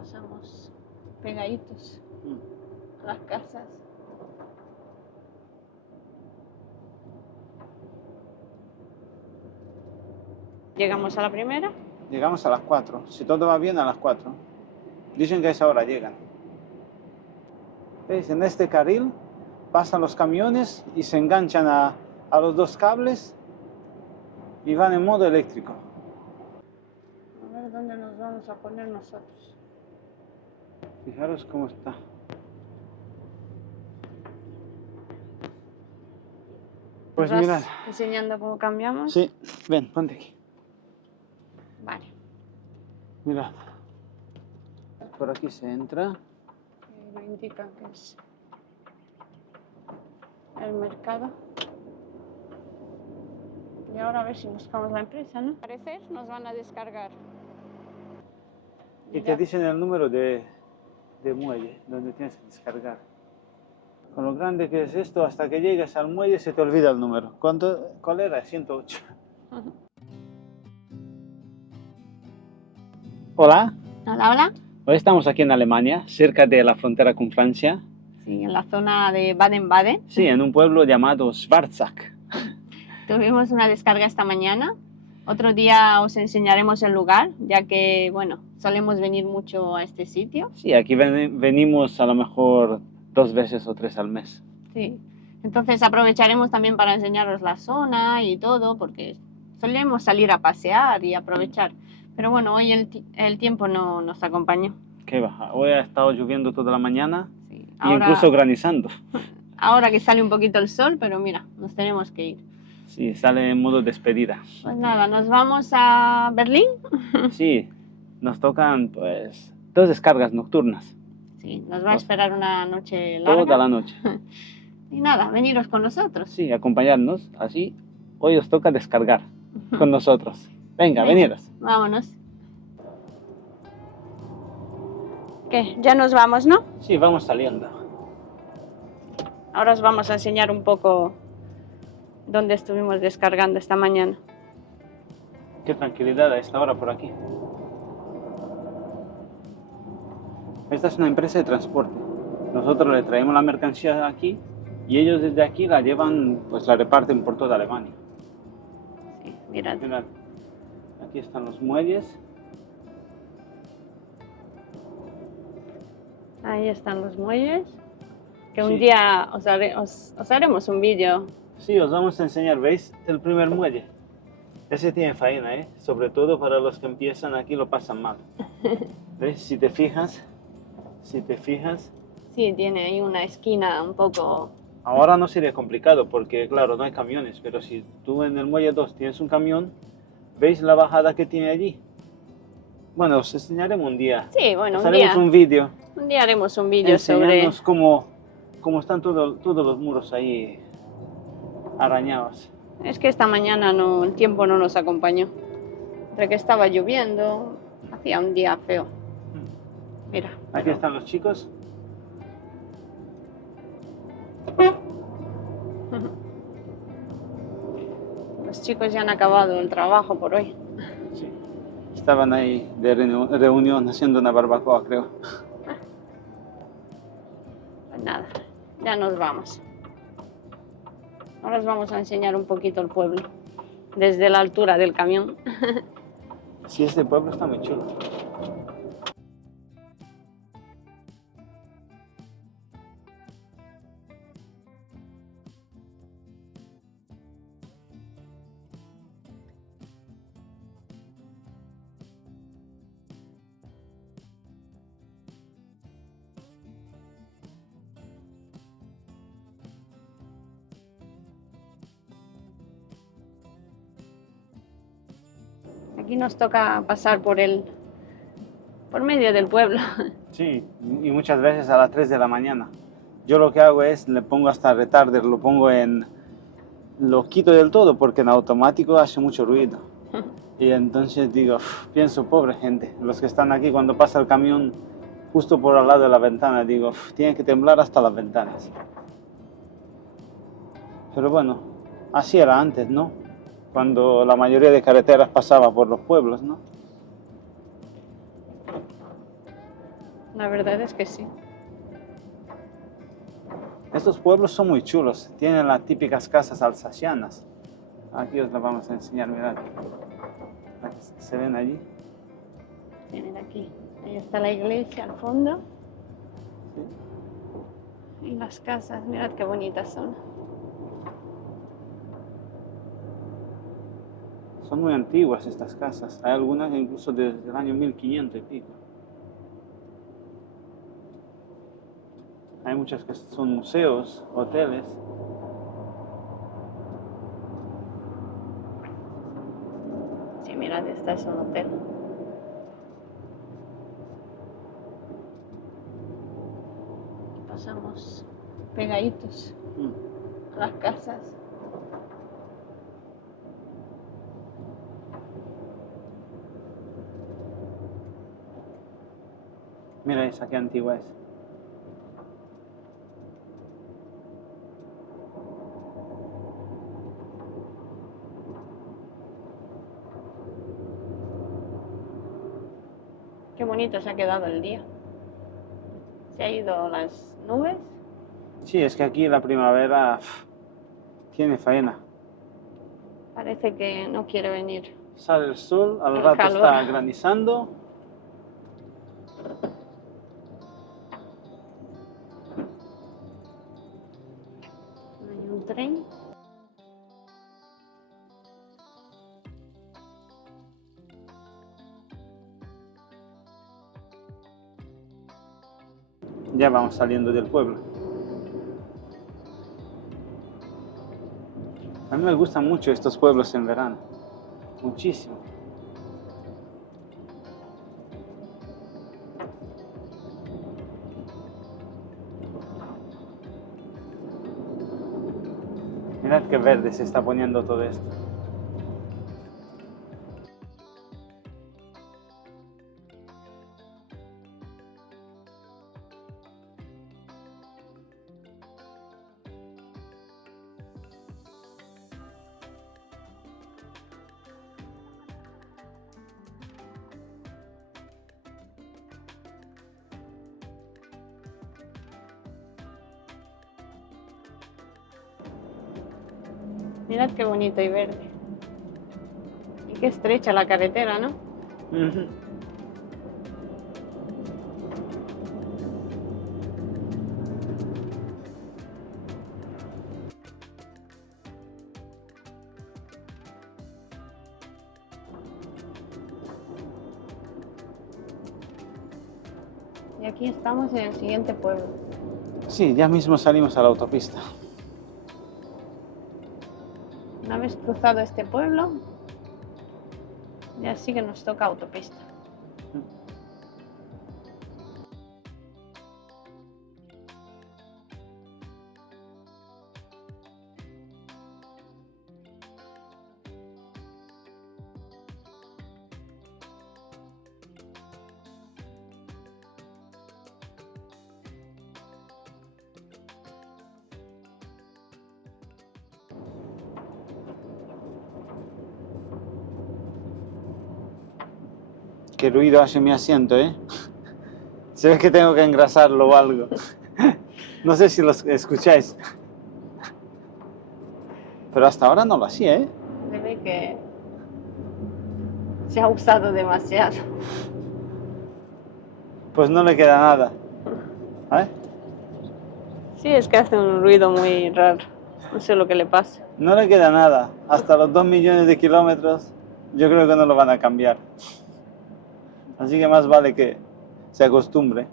pasamos pegaditos a las casas. Llegamos a la primera. Llegamos a las 4. Si todo va bien, a las 4. Dicen que a esa hora llegan. ¿Veis? En este carril pasan los camiones y se enganchan a los dos cables y van en modo eléctrico. A ver dónde nos vamos a poner nosotros. Fijaros cómo está. Pues ¿Nos vas mirad. enseñando cómo cambiamos? Sí, ven, ponte aquí. Vale. Mirad. Por aquí se entra. Lo indica que es el mercado. Y ahora a ver si buscamos la empresa, ¿no? Al parecer nos van a descargar. Y te dicen el número de muelle donde tienes que descargar. Con lo grande que es esto, hasta que llegues al muelle se te olvida el número. ¿Cuál era? 108. Hola. Hola, hola. Hoy estamos aquí en Alemania, cerca de la frontera con Francia. Sí, en la zona de Baden-Baden. Sí, en un pueblo llamado Schwarzach. Tuvimos una descarga esta mañana. Otro día os enseñaremos el lugar, ya que, bueno, solemos venir mucho a este sitio. Sí, aquí venimos a lo mejor 2 veces o 3 al mes. Sí, entonces aprovecharemos también para enseñaros la zona y todo, porque solemos salir a pasear y aprovechar. Pero bueno, hoy el tiempo no nos acompañó. Qué baja. Hoy ha estado lloviendo toda la mañana Sí, y incluso granizando. Ahora que sale un poquito el sol, pero mira, nos tenemos que ir. Sí, sale en modo despedida. Pues nada, nos vamos a Berlín. Sí, nos tocan pues 2 descargas nocturnas. Sí, nos va a esperar una noche larga. Toda la noche. Y nada, veniros con nosotros. Sí, acompañarnos. Así, hoy os toca descargar con nosotros. Venga, veniros. Vámonos. ¿Qué? Ya nos vamos, ¿no? Sí, vamos saliendo. Ahora os vamos a enseñar un poco dónde estuvimos descargando esta mañana. Qué tranquilidad a esta hora por aquí. Esta es una empresa de transporte. Nosotros le traemos la mercancía aquí y ellos desde aquí la llevan, pues la reparten por toda Alemania. Sí, mirad. Mirad, aquí están los muelles. Ahí están los muelles. Que un Sí. día os haremos un vídeo. Sí, os vamos a enseñar, ¿veis? El primer muelle. Ese tiene faena, ¿eh? Sobre todo para los que empiezan aquí lo pasan mal. ¿Ves? Si te fijas. Sí, tiene ahí una esquina un poco... Ahora no sería complicado porque, claro, no hay camiones. Pero si tú en el muelle 2 tienes un camión, ¿veis la bajada que tiene allí? Bueno, os enseñaremos un día. Sí, bueno, Os haremos un vídeo. Un día haremos un vídeo sobre... Enseñarnos cómo están todos los muros ahí arañados. Es que esta mañana el tiempo no nos acompañó. Entre que estaba lloviendo, hacía un día feo. Mira. Aquí están los chicos. Los chicos ya han acabado el trabajo por hoy. Sí. Estaban ahí de reunión haciendo una barbacoa, creo. Pues nada, ya nos vamos. Ahora os vamos a enseñar un poquito el pueblo, desde la altura del camión. Sí, este pueblo está muy chulo. Aquí nos toca pasar por medio del pueblo. Sí, y muchas veces a las 3 de la mañana. Yo lo que hago es, le pongo hasta retarder, lo quito del todo porque en automático hace mucho ruido. Y entonces digo, pienso, pobre gente, los que están aquí cuando pasa el camión justo por al lado de la ventana, digo, tienen que temblar hasta las ventanas. Pero bueno, así era antes, ¿no? Cuando la mayoría de carreteras pasaba por los pueblos, ¿no? La verdad es que sí. Estos pueblos son muy chulos, tienen las típicas casas alsacianas. Aquí os las vamos a enseñar, mirad. ¿Se ven allí? Miren aquí. Ahí está la iglesia al fondo. Sí. Y las casas, mirad qué bonitas son. Son muy antiguas estas casas, hay algunas incluso desde el año 1500 y pico. Hay muchas que son museos, hoteles. Sí, mirad, este es un hotel. Y pasamos pegaditos a las casas. Mira esa, qué antigua es. Qué bonito se ha quedado el día. Se ha ido las nubes. Sí, es que aquí la primavera tiene faena. Parece que no quiere venir. Sale el sol, al El rato calor. está granizando. Hay un tren. Ya vamos saliendo del pueblo. A mí me gustan mucho estos pueblos en verano. Muchísimo. Mirad qué verde se está poniendo todo esto. Mirad qué bonito y verde. Y qué estrecha la carretera, ¿no? Ujú. Y aquí estamos en el siguiente pueblo. Sí, ya mismo salimos a la autopista. Una vez cruzado este pueblo, ya sí que nos toca autopista. Qué ruido hace mi asiento, ¿eh? Se ve que tengo que engrasarlo o algo. No sé si lo escucháis. Pero hasta ahora no lo hacía, ¿eh? Se ve que se ha usado demasiado. Pues no le queda nada. ¿Eh? Sí, es que hace un ruido muy raro. No sé lo que le pasa. No le queda nada. Hasta los 2 millones de kilómetros, yo creo que no lo van a cambiar. Así que más vale que se acostumbre.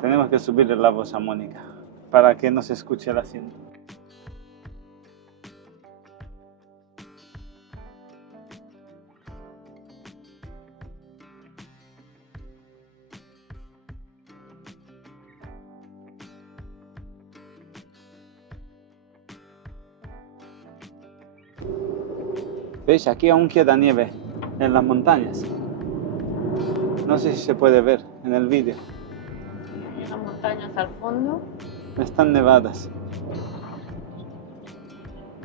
Tenemos que subirle la voz a Mónica para que no se escuche el asiento. ¿Veis? Aquí aún queda nieve en las montañas. No sé si se puede ver en el vídeo. Hay unas montañas al fondo. Están nevadas.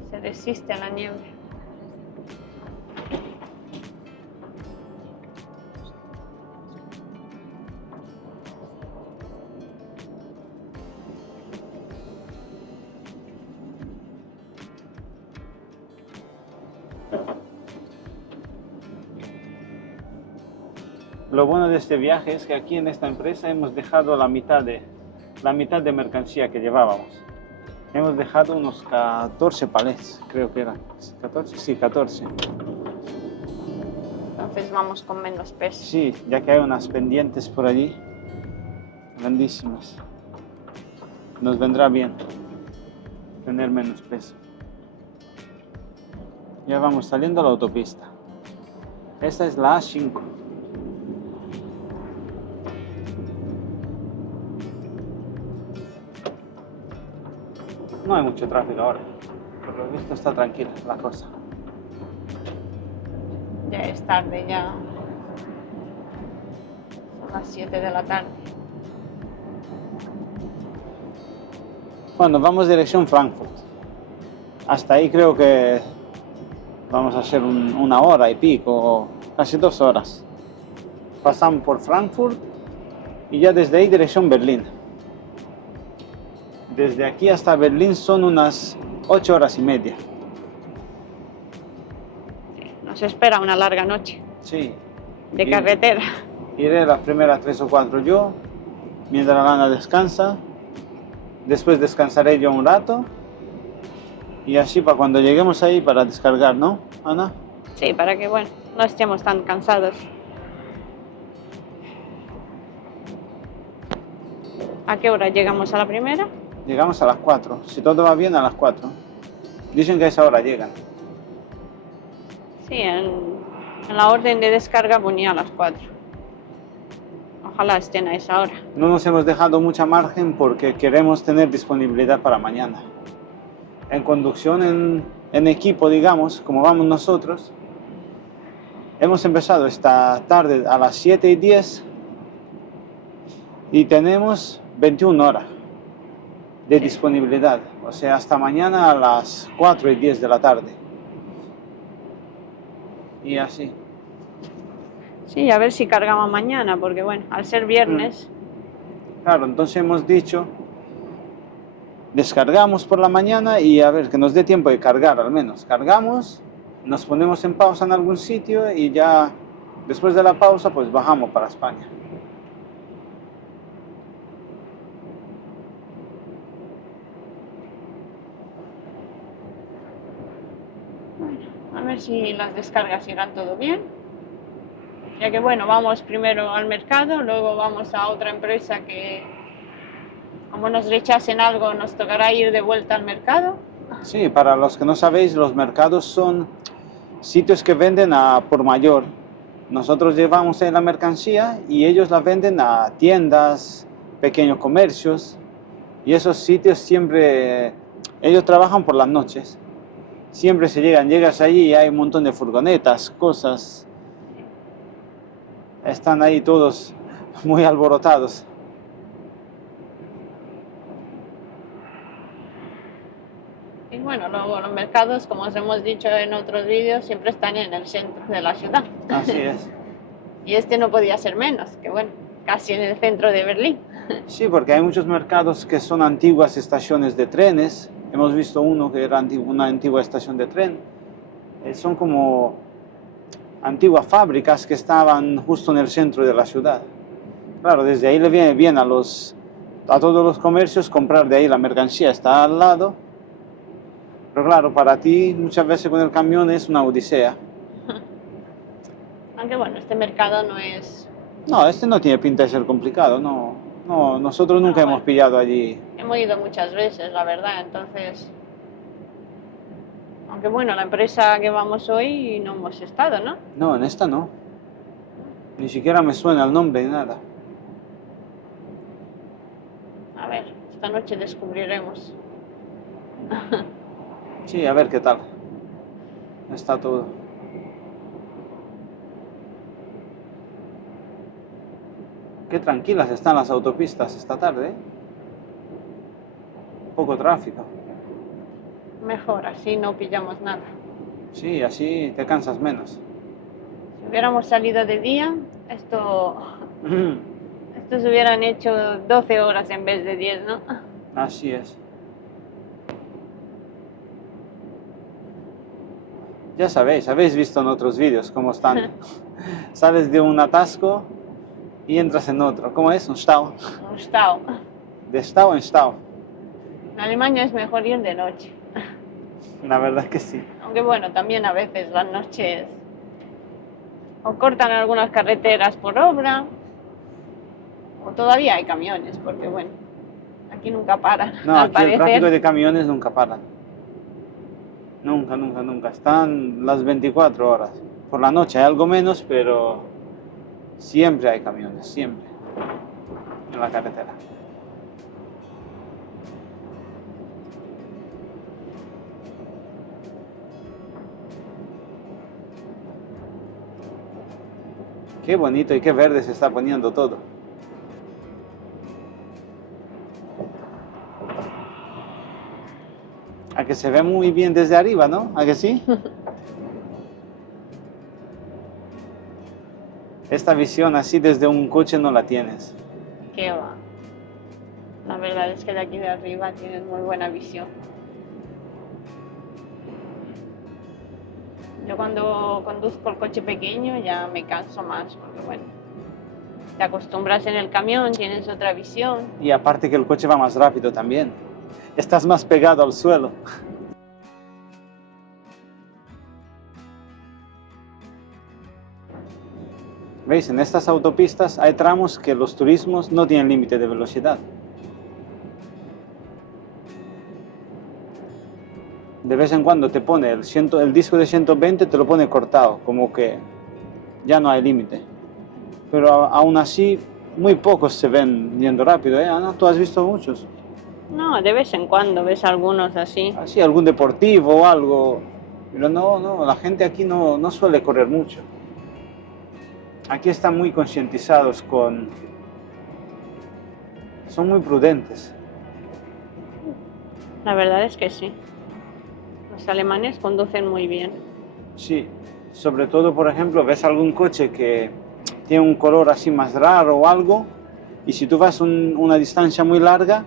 Se resiste a la nieve. Lo bueno de este viaje es que aquí en esta empresa hemos dejado la mitad de mercancía que llevábamos. Hemos dejado unos 14 palets, creo que eran. ¿14? Sí, 14. Entonces vamos con menos peso. Sí, ya que hay unas pendientes por allí, grandísimas. Nos vendrá bien tener menos peso. Ya vamos saliendo a la autopista. Esta es la A5. No hay mucho tráfico ahora. Por lo visto está tranquila la cosa. Ya es tarde, ya son las 7 de la tarde. Bueno, vamos dirección Frankfurt. Hasta ahí creo que vamos a hacer una hora y pico, o casi 2 horas. Pasamos por Frankfurt y ya desde ahí dirección Berlín. Desde aquí hasta Berlín son unas 8 horas y media. Nos espera una larga noche Sí. de carretera. Iré las primeras 3 o 4 yo, mientras Lana descansa. Después descansaré yo un rato. Y así para cuando lleguemos ahí para descargar, ¿no, Ana? Sí, para que, bueno, no estemos tan cansados. ¿A qué hora llegamos a la primera? Llegamos a las 4. Si todo va bien, a las 4. Dicen que a esa hora llegan. Sí, en la orden de descarga ponía a las 4. Ojalá estén a esa hora. No nos hemos dejado mucha margen porque queremos tener disponibilidad para mañana. En conducción, en equipo, digamos, como vamos nosotros, hemos empezado esta tarde a las 7:10 y tenemos 21 horas de disponibilidad. O sea, hasta mañana a las 4:10 de la tarde. Y así. Sí, a ver si cargamos mañana, porque bueno, al ser viernes, Claro, entonces hemos dicho, descargamos por la mañana y a ver, que nos dé tiempo de cargar al menos. Cargamos, nos ponemos en pausa en algún sitio y ya después de la pausa pues bajamos para España. a ver si las descargas irán todo bien. Ya que bueno, vamos primero al mercado, luego vamos a otra empresa que, como nos rechacen algo, nos tocará ir de vuelta al mercado. Sí, para los que no sabéis, los mercados son sitios que venden a por mayor. Nosotros llevamos la mercancía y ellos la venden a tiendas, pequeños comercios. Y esos sitios siempre, ellos trabajan por las noches. Siempre llegas allí y hay un montón de furgonetas, cosas. Están ahí todos muy alborotados. Y bueno, luego los mercados, como os hemos dicho en otros vídeos, siempre están en el centro de la ciudad. Así es. Y este no podía ser menos, que bueno, casi en el centro de Berlín. Sí, porque hay muchos mercados que son antiguas estaciones de trenes. Hemos visto uno que era una antigua estación de tren. Son como antiguas fábricas que estaban justo en el centro de la ciudad. Claro, desde ahí le viene bien a todos los comercios comprar de ahí la mercancía, está al lado. Pero claro, para ti muchas veces con el camión es una odisea. Aunque bueno, este mercado no es... No, este no tiene pinta de ser complicado, no, nosotros nunca hemos pillado allí. Hemos ido muchas veces, la verdad, entonces... Aunque bueno, la empresa que vamos hoy no hemos estado, ¿no? No, en esta no. Ni siquiera me suena el nombre ni nada. A ver, esta noche descubriremos. Sí, a ver qué tal. Está todo. Qué tranquilas están las autopistas esta tarde, ¿eh? Poco tráfico. Mejor, así no pillamos nada. Sí, así te cansas menos. Si hubiéramos salido de día, estos se hubieran hecho 12 horas en vez de 10, ¿no? Así es. Ya sabéis, habéis visto en otros vídeos cómo están. Sales de un atasco y entras en otro. ¿Cómo es? Un Stau. Un Stau. De Stau en Stau. En Alemania es mejor ir de noche. La verdad es que sí. Aunque bueno, también a veces las noches o cortan algunas carreteras por obra, o todavía hay camiones, porque bueno, aquí nunca paran, No, al aquí el tráfico parecer. de camiones nunca para. Nunca, nunca, nunca. Están las 24 horas. Por la noche hay algo menos, pero siempre hay camiones, siempre. En la carretera. Qué bonito y qué verde se está poniendo todo. A que se ve muy bien desde arriba, ¿no? ¿A que sí? Esta visión así desde un coche no la tienes. Qué va. La verdad es que de aquí de arriba tienes muy buena visión. Yo cuando conduzco el coche pequeño ya me canso más, porque bueno, te acostumbras en el camión, tienes otra visión. Y aparte que el coche va más rápido también. Estás más pegado al suelo. ¿Veis? En estas autopistas hay tramos que los turismos no tienen límite de velocidad. De vez en cuando te pone el disco de 120, te lo pone cortado, como que ya no hay límite. Pero aún así, muy pocos se ven yendo rápido, ¿eh? Ana, ¿tú has visto muchos? No, de vez en cuando ves algunos así. Así, algún deportivo o algo. Pero no, la gente aquí no suele correr mucho. Aquí están muy concientizados son muy prudentes. La verdad es que sí. Los alemanes conducen muy bien. Sí, sobre todo, por ejemplo, ves algún coche que tiene un color así más raro o algo, y si tú vas una distancia muy larga,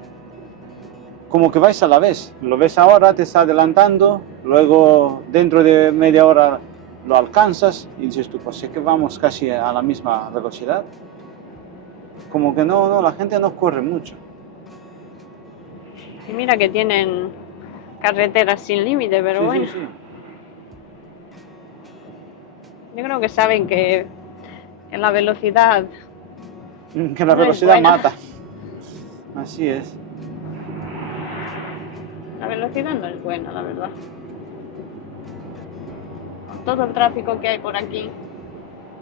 como que vais a la vez. Lo ves ahora, te está adelantando, luego dentro de media hora lo alcanzas y dices tú, pues es que vamos casi a la misma velocidad. Como que no, la gente no corre mucho. Y mira que tienen carreteras sin límite, pero Sí, bueno, sí, yo creo que saben que la velocidad sí. Que la no es velocidad buena. mata. Así es. La velocidad no es buena, la verdad. Con todo el tráfico que hay por aquí,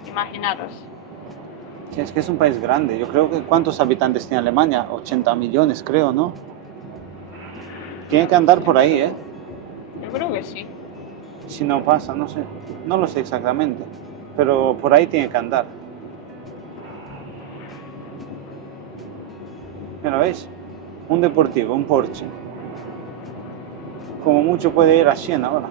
imaginaros. Sí, es que es un país grande. Yo creo que ¿cuántos habitantes tiene Alemania? 80 millones, creo, ¿no? Tiene que andar por ahí, ¿eh? Yo creo que sí. Si no pasa, no sé. No lo sé exactamente. Pero por ahí tiene que andar. Mira, ¿veis? Un deportivo, un Porsche. Como mucho puede ir a 100 ahora.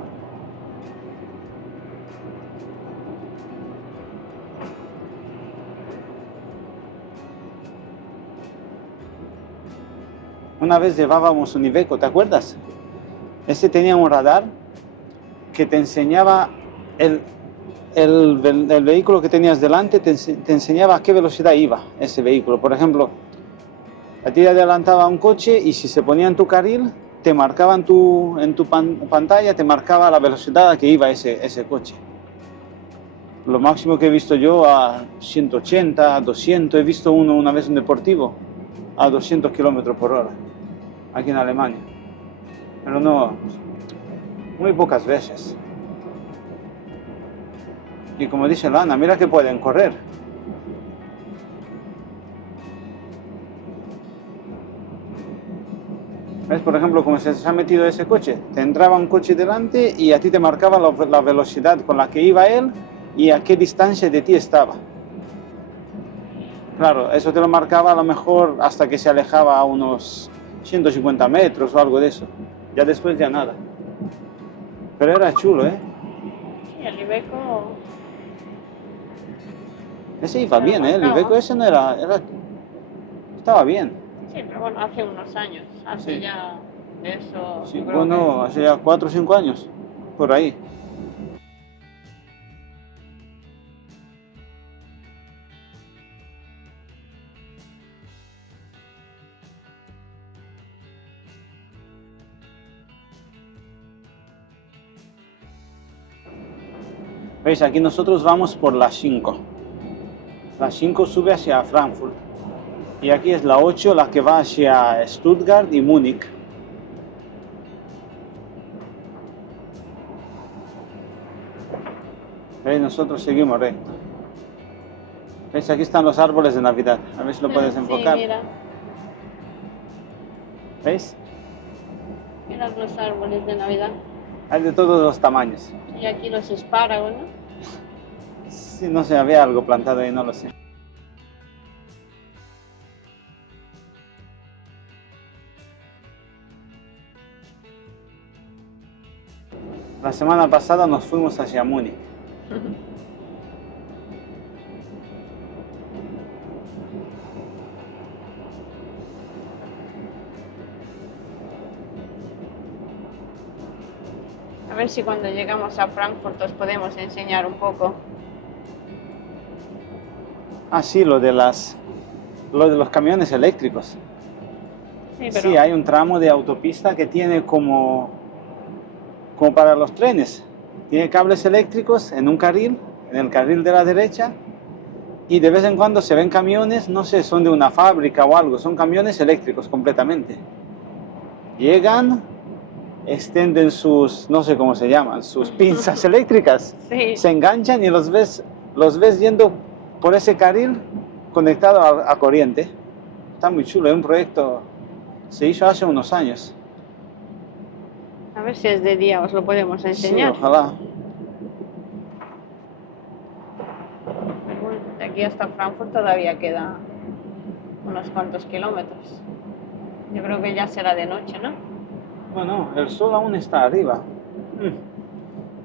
Una vez llevábamos un Iveco, ¿te acuerdas? Este tenía un radar que te enseñaba el vehículo que tenías delante, te enseñaba a qué velocidad iba ese vehículo. Por ejemplo, a ti te adelantaba un coche y si se ponía en tu carril, te marcaba en tu pantalla, te marcaba la velocidad a que iba ese coche. Lo máximo que he visto yo a 180, a 200, he visto una vez un deportivo a 200 kilómetros por hora, aquí en Alemania. Pero no, muy pocas veces. Y como dice Lana, mira que pueden correr. ¿Ves? Por ejemplo, como se ha metido ese coche, te entraba un coche delante y a ti te marcaba la velocidad con la que iba él y a qué distancia de ti estaba. Claro, eso te lo marcaba a lo mejor hasta que se alejaba a unos 150 metros o algo de eso. Ya después ya nada. Pero era chulo, ¿eh? Sí, el Iveco. Ese iba bien, ¿eh? El Iveco ese no estaba bien. Sí, pero bueno, hace unos años. Hace Sí. ya de eso. Sí, yo creo bueno, hace ya 4 o 5 años, por ahí. ¿Veis? Aquí nosotros vamos por la 5. La 5 sube hacia Frankfurt. Y aquí es la 8, la que va hacia Stuttgart y Múnich. ¿Veis? Nosotros seguimos recto. ¿Veis? Aquí están los árboles de Navidad. A ver si lo puedes enfocar. Sí, mira. ¿Veis? Mira los árboles de Navidad. Hay de todos los tamaños. Y aquí los espárragos, ¿no? Sí, no sé, había algo plantado ahí, no lo sé. La semana pasada nos fuimos hacia Múnich. A ver si cuando llegamos a Frankfurt os podemos enseñar un poco. Ah, sí, lo de los camiones eléctricos. Sí, pero Sí, hay un tramo de autopista que tiene como para los trenes. Tiene cables eléctricos en un carril, en el carril de la derecha, y de vez en cuando se ven camiones, no sé, son de una fábrica o algo, son camiones eléctricos completamente. Llegan, extienden sus, no sé cómo se llaman, sus pinzas eléctricas, sí. se enganchan y los ves yendo por ese carril conectado a corriente. Está muy chulo, es un proyecto, se hizo hace unos años. A ver si es de día os lo podemos enseñar. Sí, ojalá. Bueno, de aquí hasta Frankfurt todavía queda unos cuantos kilómetros. Yo creo que ya será de noche, ¿no? Bueno, el sol aún está arriba.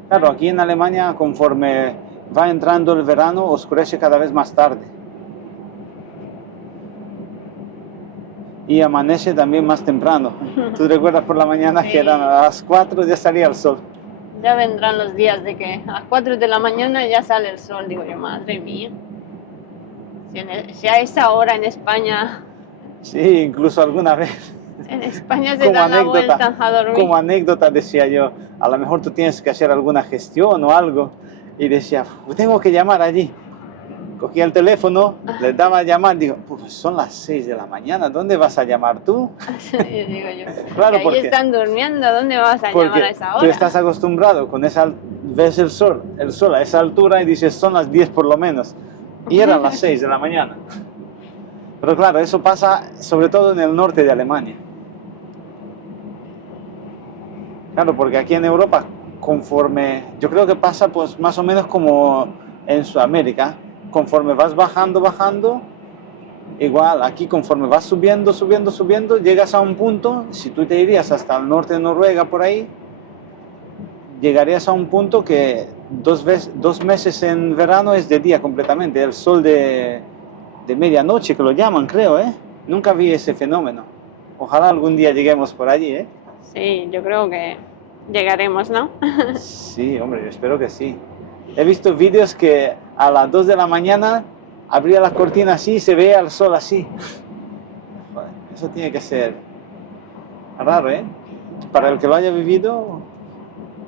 Claro, aquí en Alemania, conforme va entrando el verano, oscurece cada vez más tarde. Y amanece también más temprano. ¿Tú recuerdas por la mañana Sí. que eran a las 4 ya salía el sol? Ya vendrán los días de que a las 4 de la mañana ya sale el sol. Digo yo, madre mía. Si a esa hora en España, Sí, incluso alguna vez. en España se dan la vuelta a dormir. Como anécdota decía yo, a lo mejor tú tienes que hacer alguna gestión o algo. Y decía, tengo que llamar allí. Cogía el teléfono, le daba a llamar, digo, pues son las 6 de la mañana, ¿dónde vas a llamar tú? Y digo yo, Claro, que ahí porque- están durmiendo, ¿dónde vas a llamar Porque a esa tú hora? estás acostumbrado con ves el sol a esa altura y dices, son las 10 por lo menos. Y eran las 6 de la mañana. Pero claro, eso pasa sobre todo en el norte de Alemania. Claro, porque aquí en Europa, yo creo que pasa pues más o menos como en Sudamérica, conforme vas bajando, igual aquí conforme vas subiendo, llegas a un punto, si tú te irías hasta el norte de Noruega por ahí, llegarías a un punto que 2 meses en verano es de día completamente, el sol de medianoche que lo llaman, creo, ¿eh? Nunca vi ese fenómeno. Ojalá algún día lleguemos por allí, ¿eh? Sí, yo creo que llegaremos, ¿no? Sí, hombre, yo espero que sí. He visto vídeos que a las 2 de la mañana abría la cortina así y se veía el sol así. Joder, eso tiene que ser raro, ¿eh? Para el que lo haya vivido,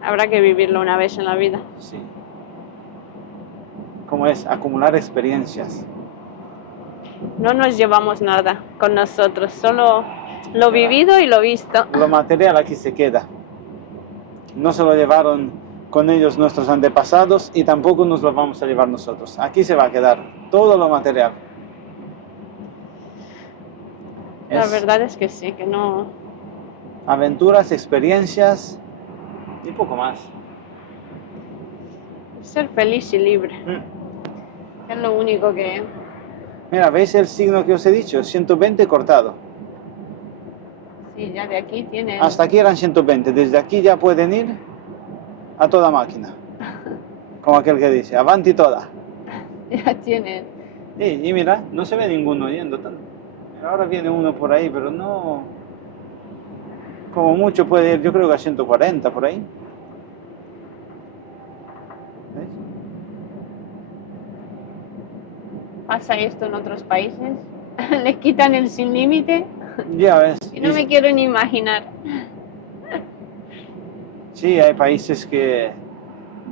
Habrá que vivirlo una vez en la vida. sí. ¿Cómo es? Acumular experiencias. No nos llevamos nada con nosotros, solo lo vivido y lo visto. Lo material aquí se queda. No se lo llevaron con ellos nuestros antepasados y tampoco nos lo vamos a llevar nosotros. Aquí se va a quedar todo lo material. La verdad es que sí, que no... Aventuras, experiencias y poco más. Ser feliz y libre, es lo único que... Mira, ¿veis el signo que os he dicho? 120 cortado. Sí, ya de aquí tiene... Hasta aquí eran 120. Desde aquí ya pueden ir a toda máquina. Como aquel que dice, avanti toda. Ya tienen... Y mira, no se ve ninguno yendo tanto. Ahora viene uno por ahí, pero no... Como mucho puede ir, yo creo que a 140 por ahí. ¿Veis? Pasa esto en otros países, les quitan el sin límite Ya ves. y no me quiero ni imaginar. Sí, hay países que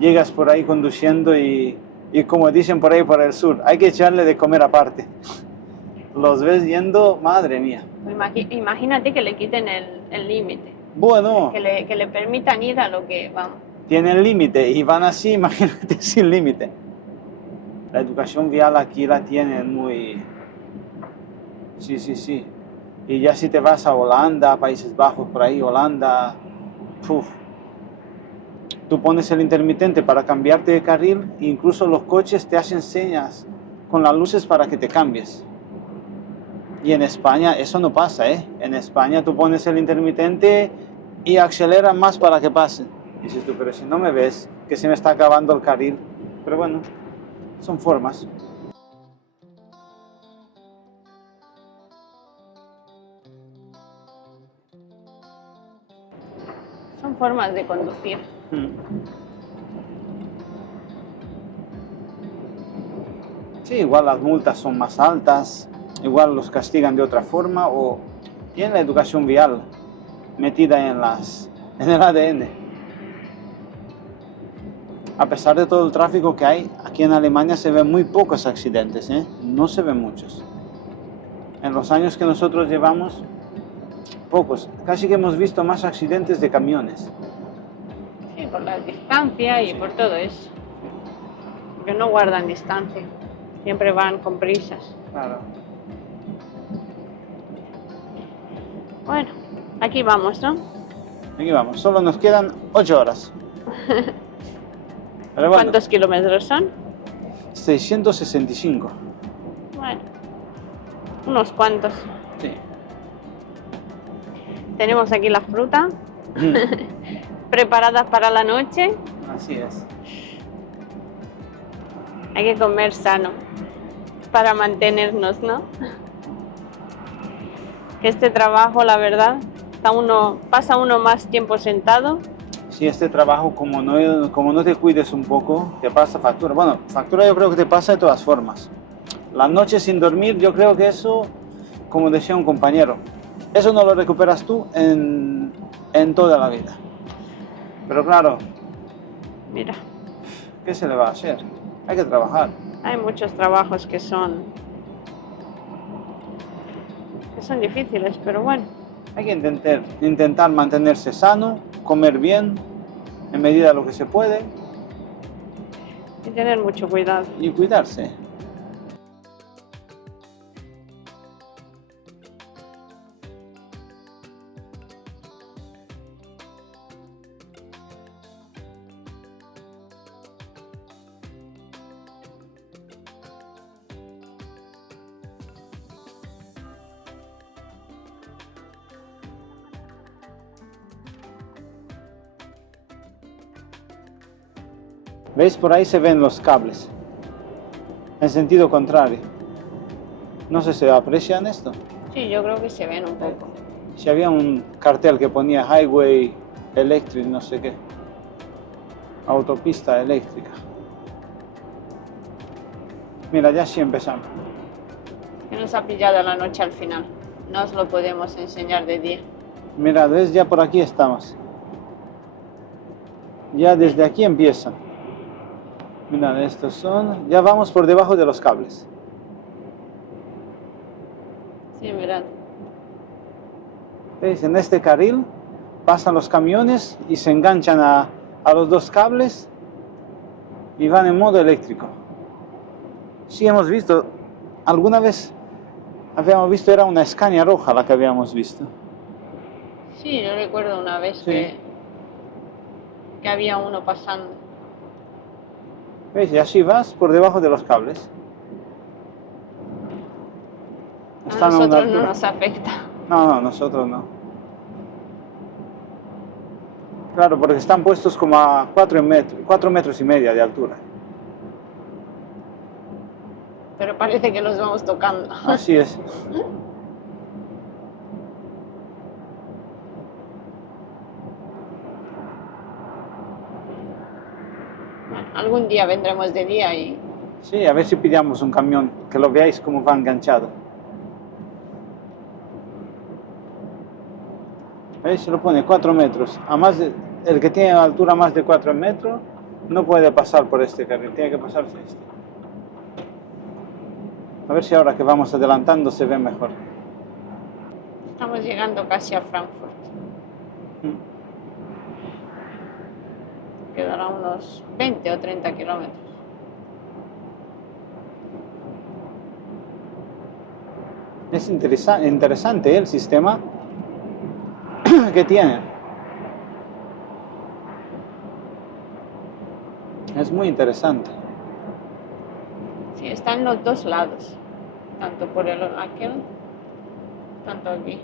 llegas por ahí conduciendo y como dicen por ahí por el sur, hay que echarle de comer aparte. Los ves yendo, madre mía. Imagínate que le quiten el límite, Bueno, que le permitan ir a lo que vamos. tienen límite y van así, imagínate, sin límite. La educación vial aquí la tienen muy... Sí, sí, sí. Y ya si te vas a Holanda, Países Bajos, por ahí, Holanda, uf, tú pones el intermitente para cambiarte de carril e incluso los coches te hacen señas con las luces para que te cambies. Y en España eso no pasa, ¿eh? En España tú pones el intermitente y aceleras más para que pase. Dices tú, pero si no me ves, que se me está acabando el carril. Pero bueno, son formas. Son formas de conducir. Sí, igual las multas son más altas, igual los castigan de otra forma o tienen la educación vial metida en el ADN. A pesar de todo el tráfico que hay, aquí en Alemania se ven muy pocos accidentes, ¿eh? No se ven muchos. En los años que nosotros llevamos, pocos. Casi que hemos visto más accidentes de camiones. Sí, por la distancia y Sí. por todo eso. Porque no guardan distancia. Siempre van con prisas. Claro. Bueno, aquí vamos, ¿no? Aquí vamos, solo nos quedan 8 horas. Pero bueno, ¿Cuántos kilómetros son? 665. Bueno, unos cuantos. Sí. Tenemos aquí la fruta preparada para la noche. Así es. Hay que comer sano para mantenernos, ¿no? Que este trabajo, la verdad, pasa uno más tiempo sentado. Si este trabajo, como no te cuides un poco, te pasa factura. Bueno, factura yo creo que te pasa de todas formas. La noche sin dormir, yo creo que eso, como decía un compañero, eso no lo recuperas tú en toda la vida. Pero claro, Mira, ¿qué se le va a hacer? Hay que trabajar. hay muchos trabajos que son difíciles, pero bueno, Hay que intentar mantenerse sano, comer bien, en medida de lo que se puede, hay que tener mucho cuidado. y cuidarse. ¿Veis? Por ahí se ven los cables, en sentido contrario. No sé si aprecian esto. Sí, yo creo que se ven un poco. Si había un cartel que ponía Highway Electric, no sé qué, autopista eléctrica. Mira, ya sí empezamos. Que nos ha pillado la noche al final. No os lo podemos enseñar de día. Mira, ¿ves? Ya por aquí estamos. Ya desde aquí empieza. Mira, estos son... Ya vamos por debajo de los cables. Sí, mirad. ¿Veis? En este carril pasan los camiones y se enganchan a los dos cables y van en modo eléctrico. Sí, hemos visto, alguna vez habíamos visto, era una Scania roja la que habíamos visto. Sí, yo recuerdo una vez Sí. que había uno pasando. ¿Veis? Y así vas por debajo de los cables. A Están a una nosotros no altura- nos afecta. No, nosotros no. Claro, porque están puestos como a 4 metros y medio de altura. Pero parece que los vamos tocando. Así es. Bueno, algún día vendremos de día y Sí, a ver si pillamos un camión, que lo veáis cómo va enganchado. ¿Veis? Se lo pone 4 metros. El que tiene altura más de 4 metros, No puede pasar por este carril, tiene que pasarse este. A ver si ahora que vamos adelantando se ve mejor. Estamos llegando casi a Frankfurt. Quedará unos 20 o 30 kilómetros. Es interesante el sistema que tiene. Es muy interesante. Sí, está en los dos lados. Tanto por aquel, tanto aquí.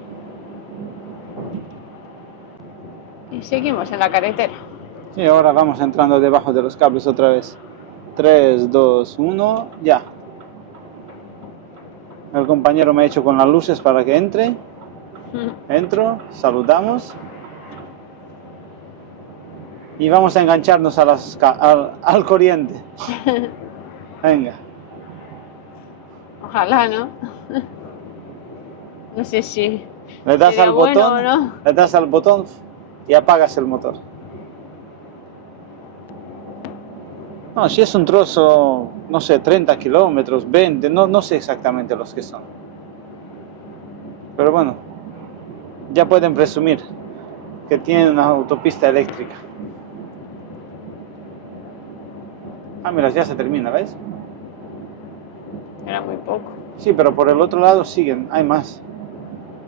Y seguimos en la carretera. Sí, ahora vamos entrando debajo de los cables otra vez. 3, 2, 1, ya. El compañero me ha hecho con las luces para que entre. Entro, saludamos. Y vamos a engancharnos a al corriente. Venga. Ojalá, ¿no? No sé si Le das sería al bueno botón, o no. le das al botón y apagas el motor. No, si es un trozo, no sé, 30 kilómetros, 20, no sé exactamente los que son. Pero bueno, ya pueden presumir que tienen una autopista eléctrica. Ah, mira, ya se termina, ¿ves? Era muy poco. Sí, pero por el otro lado siguen, hay más.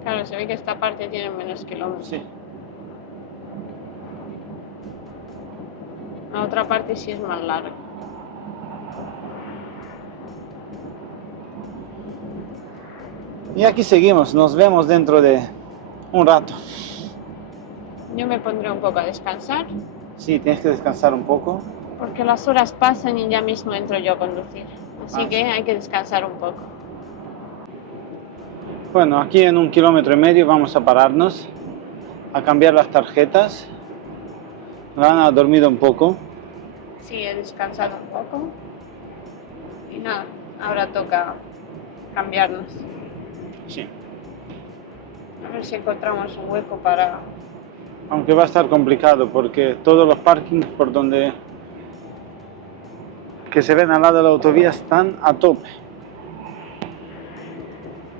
Claro, se ve que esta parte tiene menos kilómetros. Sí. La otra parte sí es más larga. Y aquí seguimos, nos vemos dentro de un rato. Yo me pondré un poco a descansar, Sí, tienes que descansar un poco. porque las horas pasan y ya mismo entro yo a conducir. Así que Sí. hay que descansar un poco. Bueno, aquí en 1,5 kilómetros vamos a pararnos a cambiar las tarjetas. Lana ha dormido un poco. Sí, he descansado un poco. Y nada, ahora toca cambiarnos. Sí. A ver si encontramos un hueco para... Aunque va a estar complicado porque todos los parkings por donde que se ven al lado de la autovía están a tope.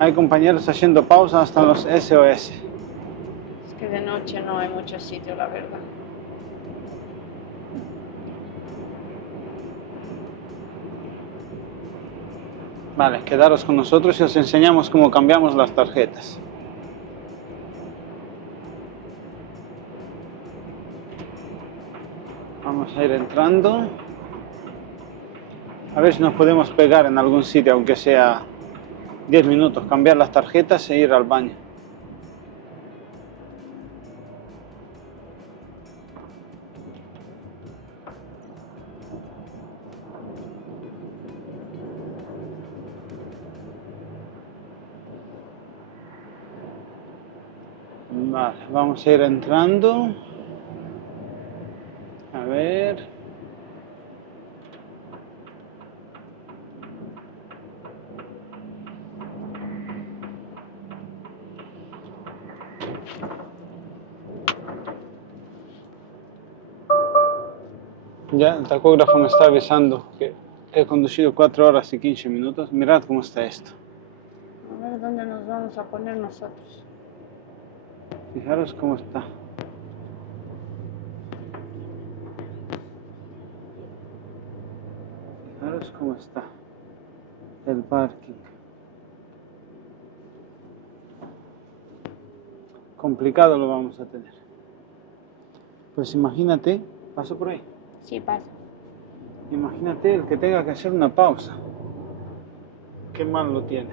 Hay compañeros haciendo pausa hasta en los SOS. Es que de noche no hay mucho sitio, la verdad. Vale, quedaros con nosotros y os enseñamos cómo cambiamos las tarjetas. Vamos a ir entrando. A ver si nos podemos pegar en algún sitio, aunque sea 10 minutos, cambiar las tarjetas e ir al baño. Vale, vamos a ir entrando. A ver. Ya el tacógrafo me está avisando que he conducido 4 horas y 15 minutos. Mirad cómo está esto. A ver dónde nos vamos a poner nosotros. Fijaros cómo está. Fijaros cómo está el parking. Complicado lo vamos a tener. Pues imagínate, paso por ahí. Sí, pasa. Imagínate el que tenga que hacer una pausa. Qué mal lo tiene.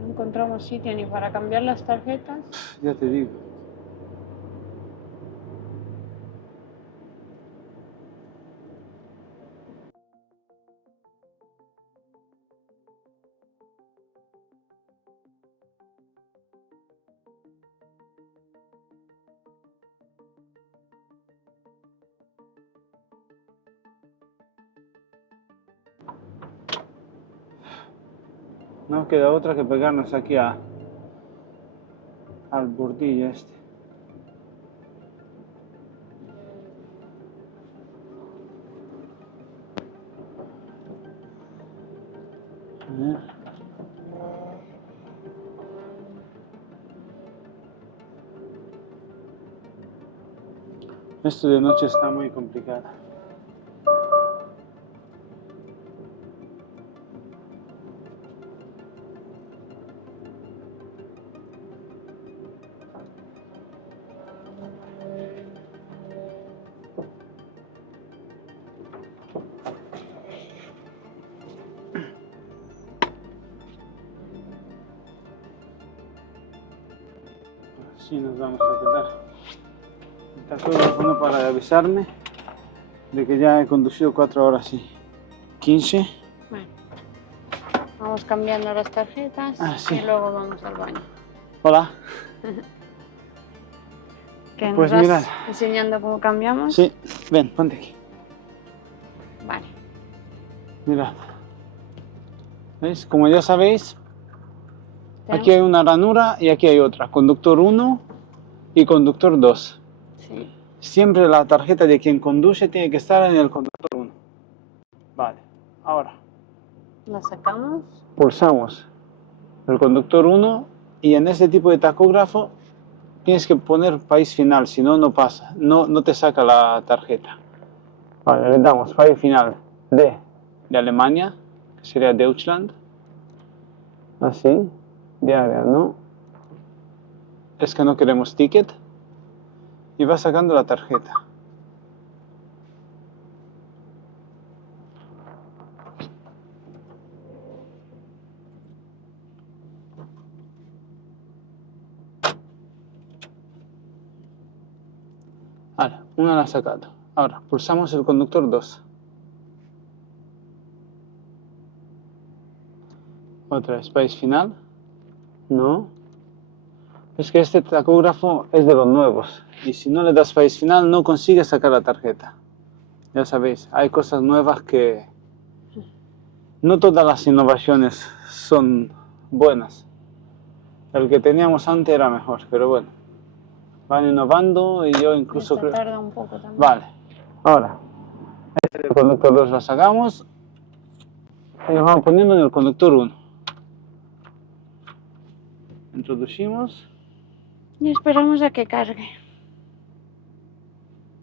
No encontramos sitio ni para cambiar las tarjetas. Ya te digo. No queda otra que pegarnos aquí al bordillo este. ver. Esto de noche está muy complicado. Así nos vamos a quedar. El tacógrafo para avisarme de que ya he conducido 4 horas y 15. Bueno, vamos cambiando las tarjetas Sí. y luego vamos al baño. Hola. ¿Que Pues nos mirad. vas enseñando cómo cambiamos? Sí, ven, ponte aquí. Vale. Mirad. ¿Veis? Como ya sabéis, aquí hay una ranura y aquí hay otra. Conductor 1 y conductor 2. Sí. Siempre la tarjeta de quien conduce tiene que estar en el conductor 1. Vale, ahora La sacamos. pulsamos el conductor 1 y en este tipo de tacógrafo tienes que poner país final, si no, no pasa, no te saca la tarjeta. Vale, le damos país final de Alemania, que sería Deutschland. Así, diaria, ¿no? Es que no queremos ticket. Y va sacando la tarjeta. Vale, una la ha sacado. Ahora, pulsamos el conductor 2. Otra vez, país final. No. Es que este tacógrafo es de los nuevos. Y si no le das país final, no consigues sacar la tarjeta. Ya sabéis, hay cosas nuevas que... No todas las innovaciones son buenas. El que teníamos antes era mejor, pero bueno. Van innovando y yo incluso Esta tarda un poco también. Vale. Ahora, este conductor 2 lo sacamos y lo vamos poniendo en el conductor 1. Introducimos. Y esperamos a que cargue.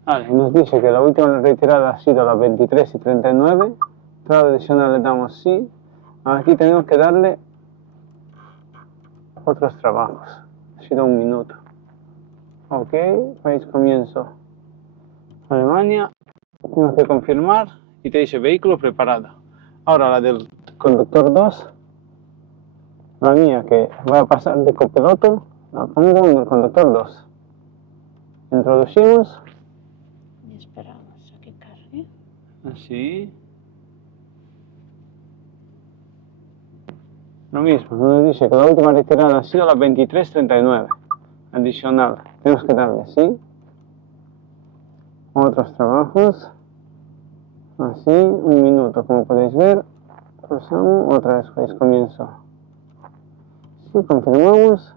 Vale, nos dice que la última retirada ha sido a las 23:39. Entrada adicional le damos sí. Aquí tenemos que darle otros trabajos. Ha sido 1 minuto. Ok, país comienzo. Alemania. Tenemos que confirmar y te dice vehículo preparado. Ahora la del conductor 2. La mía que voy a pasar de copiloto, la pongo en el conductor 2. Introducimos. Y esperamos a que cargue. Así. Lo mismo, nos dice que la última retirada ha sido a las 23:39. Adicional. Tenemos que darle sí. Otros trabajos. Así, 1 minuto, como podéis ver. Pulsamos, otra vez país comienzo. Sí, confirmamos.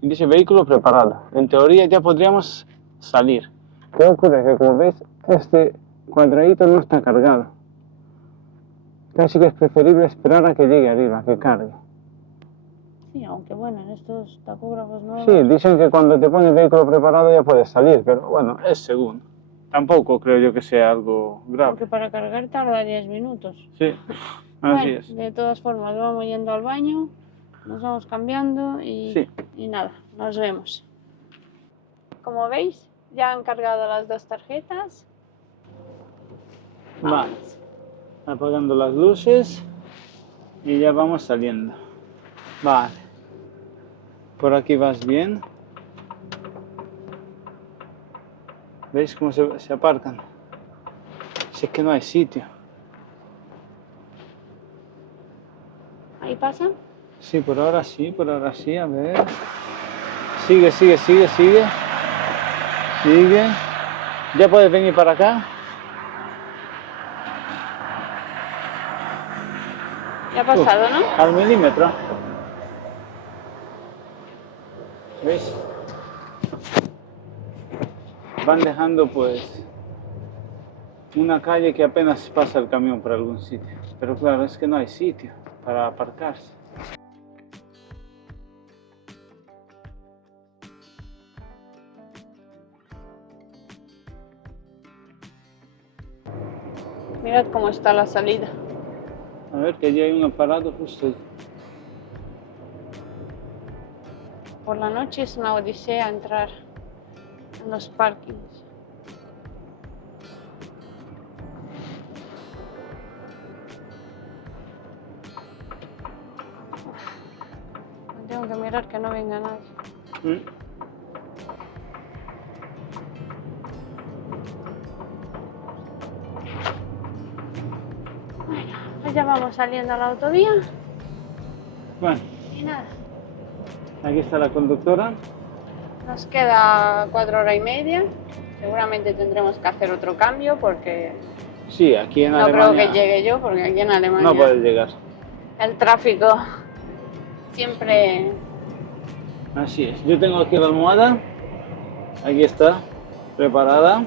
Y dice vehículo preparado. En teoría ya podríamos salir. ¿Qué ocurre? Que como veis, este cuadradito no está cargado. Casi que es preferible esperar a que llegue arriba, que cargue. Sí, aunque bueno, en estos tacógrafos nuevos... Sí, dicen que cuando te pones vehículo preparado ya puedes salir, pero bueno, es según. Tampoco creo yo que sea algo grave. Porque para cargar tarda 10 minutos. Sí, así es. De todas formas, vamos yendo al baño, nos vamos cambiando y nada, nos vemos. Como veis, ya han cargado las 2 tarjetas. Vale. Apagando las luces y ya vamos saliendo. Vale. Por aquí vas bien. ¿Veis cómo se aparcan? Si es que no hay sitio. ¿Ahí pasan? Sí, por ahora sí, a ver. Sigue. Sigue. ¿Ya puedes venir para acá? Ya ha pasado, ¿no? Al milímetro. ¿Veis? Van dejando pues una calle que apenas pasa el camión por algún sitio. Pero claro, es que no hay sitio. para aparcarse. Mirad cómo está la salida. A ver, que allí hay un parado justo. Por la noche es una odisea entrar en los parkings. Tengo que mirar que no venga nadie. Bueno, pues ya vamos saliendo a la autovía. Bueno, Y nada, aquí está la conductora. nos queda 4 horas y media. Seguramente tendremos que hacer otro cambio porque Sí, aquí en no Alemania creo que llegue yo, porque aquí en Alemania no puedes llegar. el tráfico siempre... Así es. Yo tengo aquí la almohada. Aquí está, preparada.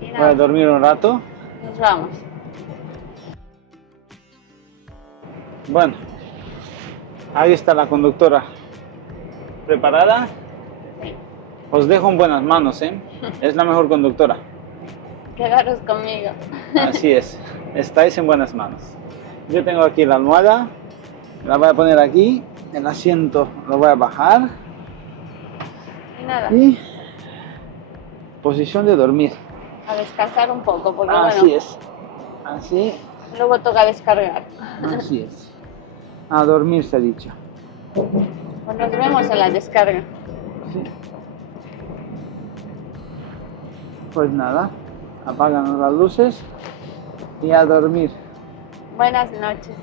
Y Voy a nada, dormir un rato. nos vamos. Bueno, ahí está la conductora. ¿Preparada? Sí. Os dejo en buenas manos, ¿eh? Es la mejor conductora. Quedaros conmigo. Así es, estáis en buenas manos. Yo tengo aquí la almohada, la voy a poner aquí, el asiento lo voy a bajar Y nada, y posición de dormir. a descansar un poco, porque Así bueno, es, así, luego toca descargar. así es. A dormir se ha dicho. Pues nos vemos en la descarga. Sí. Pues nada, apagan las luces y a dormir. Buenas noches.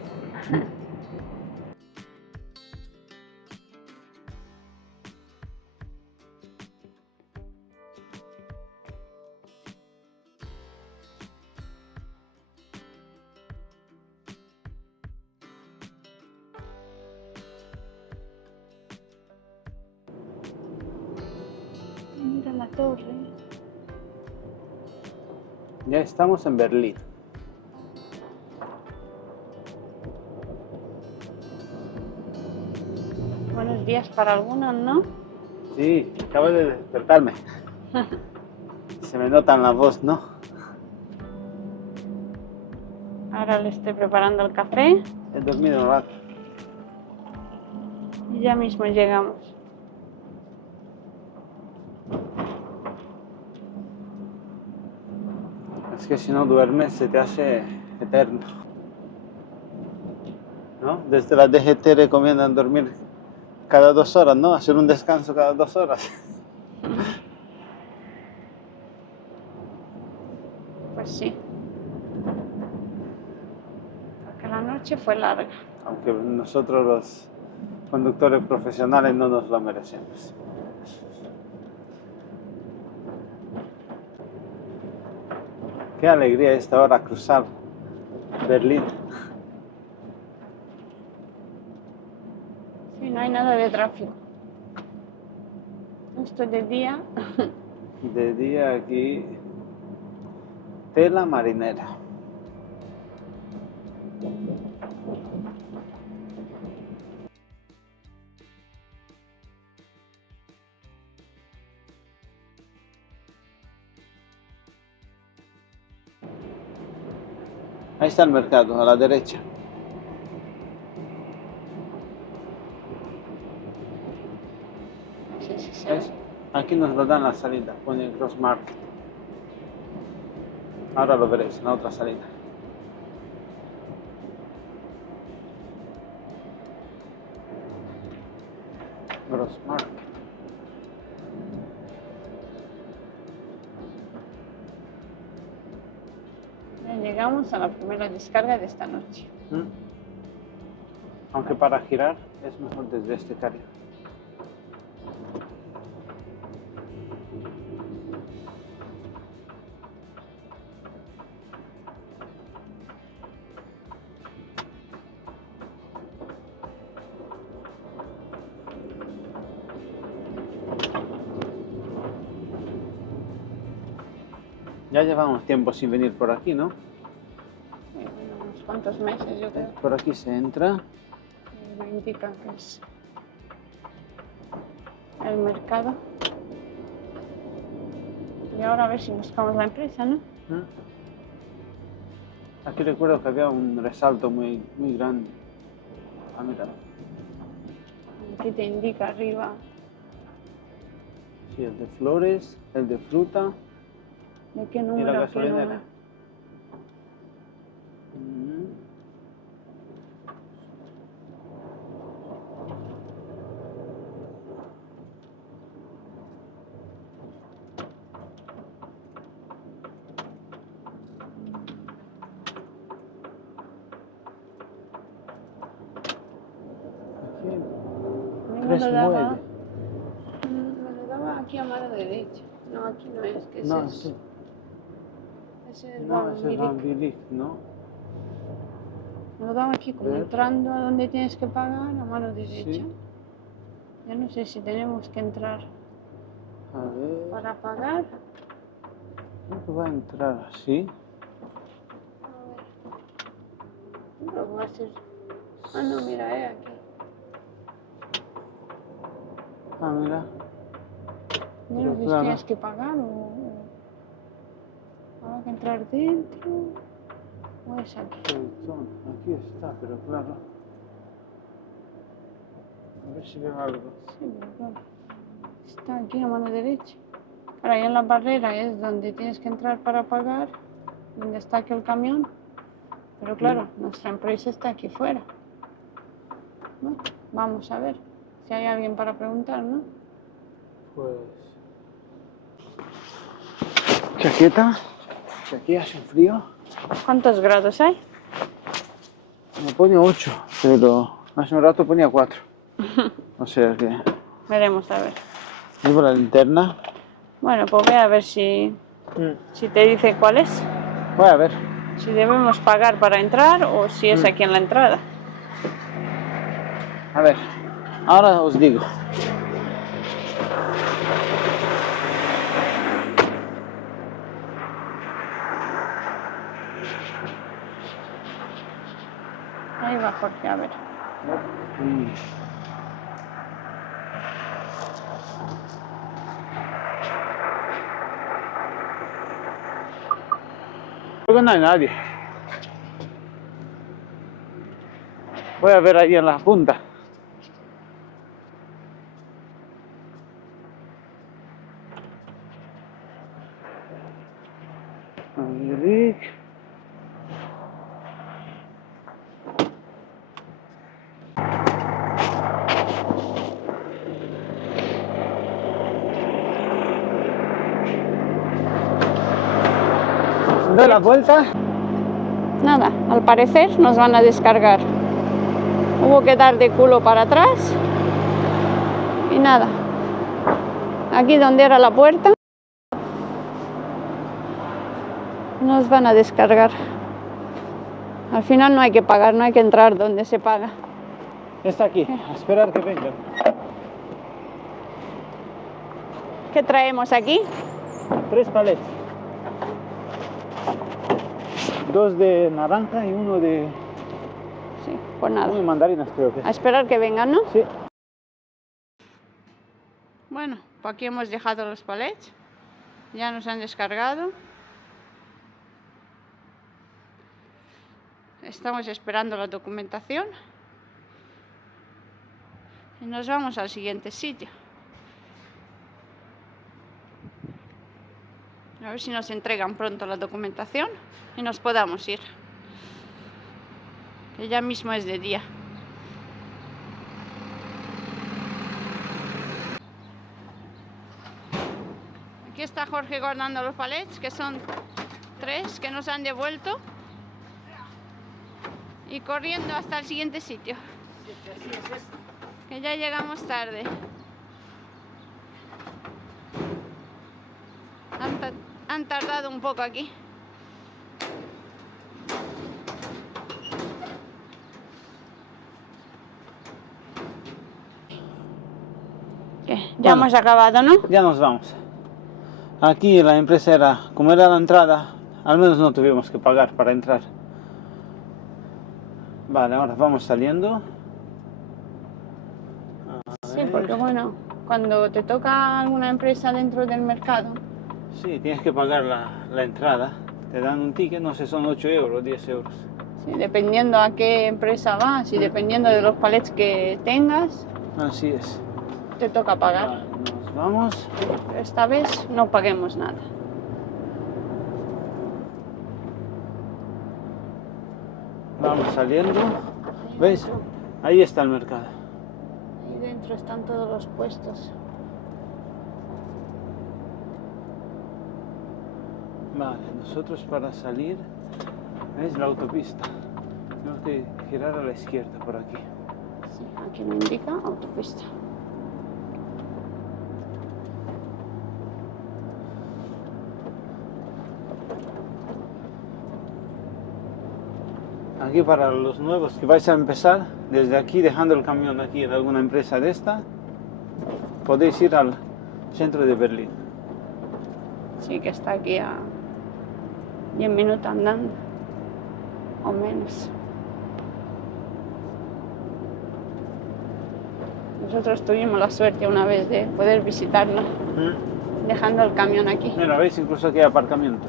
Mira la torre. Ya estamos en Berlín. Buenos días para algunos, ¿no? Sí, acabo de despertarme. Se me nota en la voz, ¿no? Ahora le estoy preparando el café He dormido un rato. y ya mismo llegamos. Es que si no duermes se te hace eterno. ¿No? Desde la DGT recomiendan dormir cada 2 horas, ¿no? Hacer un descanso cada 2 horas. Pues sí. Porque la noche fue larga. Aunque nosotros los conductores profesionales no nos lo merecemos. Qué alegría esta hora cruzar Berlín. Sí, no hay nada de tráfico. Esto de día. De día aquí, tela marinera. Ahí está el mercado, a la derecha. Sí, sí, sí. ¿Ves? Aquí nos lo dan la salida, pone Cross Market. Ahora lo veréis en la otra salida. Cross Market. Ya llegamos a la primera descarga de esta noche. Aunque para girar es mejor desde este carril. Ya llevamos tiempo sin venir por aquí, ¿no? Bueno, unos cuantos meses, yo creo. Por aquí se entra. Y me indica que es el mercado. Y ahora a ver si buscamos la empresa, ¿no? Aquí recuerdo que había un resalto muy grande. Ah, mira. Aquí te indica arriba. Sí, el de flores, el de fruta ¿De qué y número? la ¿Qué gasolinera. número? Aquí, A mí me 3,9. lo daba aquí a mano derecha. No, aquí no es, que No, ese es. sí. Ese es No, ese es Van Van Billig. Billig, ¿no? Me lo daba aquí como Ver. entrando a donde tienes que pagar a mano derecha. Sí. Ya no sé si tenemos que entrar A ver. para pagar. Creo que va a entrar así. A ver. Yo creo que va a ser. Ah, no, mira, aquí. Ah, mira. Yo Pero no sé si claro. tienes que pagar o habrá que entrar dentro. O es aquí. Perdón, aquí está, pero claro. A ver si veo algo. Sí, pero claro. Está aquí a mano derecha. Ahora, ahí en la barrera es donde tienes que entrar para pagar, donde está aquí el camión. Pero claro, nuestra empresa está aquí fuera. ¿No? Vamos a ver si hay alguien para preguntar, ¿no? Pues. Chaqueta. Que aquí hace un frío. ¿Cuántos grados hay? Me pone 8, pero hace un rato ponía 4. O sea que. Veremos a ver. Llevo la linterna. Bueno, pues voy a ver si te dice cuál es. Voy a ver. Si debemos pagar para entrar o si es aquí en la entrada. A ver. Ahora os digo. Ahí va Jorge, a ver. Creo que no hay nadie. Voy a ver ahí en la punta. ¿Doy la vuelta? Nada, al parecer nos van a descargar. Hubo que dar de culo para atrás y nada. Aquí donde era la puerta nos van a descargar. Al final no hay que pagar, no hay que entrar donde se paga. Está aquí, a esperar que vengan. ¿Qué traemos aquí? 3 palets. 2 de naranja y 1 de... Sí, pues nada. 1 de mandarinas creo que A es. esperar que vengan, ¿no? Sí. Bueno, pues aquí hemos dejado los palets. Ya nos han descargado. Estamos esperando la documentación. Y nos vamos al siguiente sitio. A ver si nos entregan pronto la documentación y nos podamos ir. Que ya mismo es de día. Aquí está Jorge guardando los palets, que son 3 que nos han devuelto. Y corriendo hasta el siguiente sitio. Que ya llegamos tarde. Han tardado un poco aquí. ¿Qué? Ya Bueno, hemos acabado, ¿no? Ya nos vamos. Aquí la empresa era, como era la entrada, al menos no tuvimos que pagar para entrar. Vale, ahora vamos saliendo. A Sí, ver. porque bueno, cuando te toca alguna empresa dentro del mercado, Sí, tienes que pagar la entrada. Te dan un ticket, no sé, son 8 euros, 10 euros. sí, dependiendo a qué empresa vas y dependiendo de los palets que tengas, Así es. te toca pagar. Vale, nos vamos. Pero esta vez no paguemos nada. Vamos saliendo. Ahí ¿Ves? dentro, Ahí está el mercado. ahí dentro están todos los puestos. Vale, nosotros para salir, ¿ves? La autopista. Tenemos que girar a la izquierda por aquí. Sí, aquí me indica autopista. Aquí para los nuevos que vais a empezar, desde aquí dejando el camión aquí en alguna empresa de esta, podéis ir al centro de Berlín. Sí, que está aquí a 10 minutos andando o menos. Nosotros tuvimos la suerte una vez de poder visitarla dejando el camión aquí. Mira, veis, incluso aquí hay aparcamiento.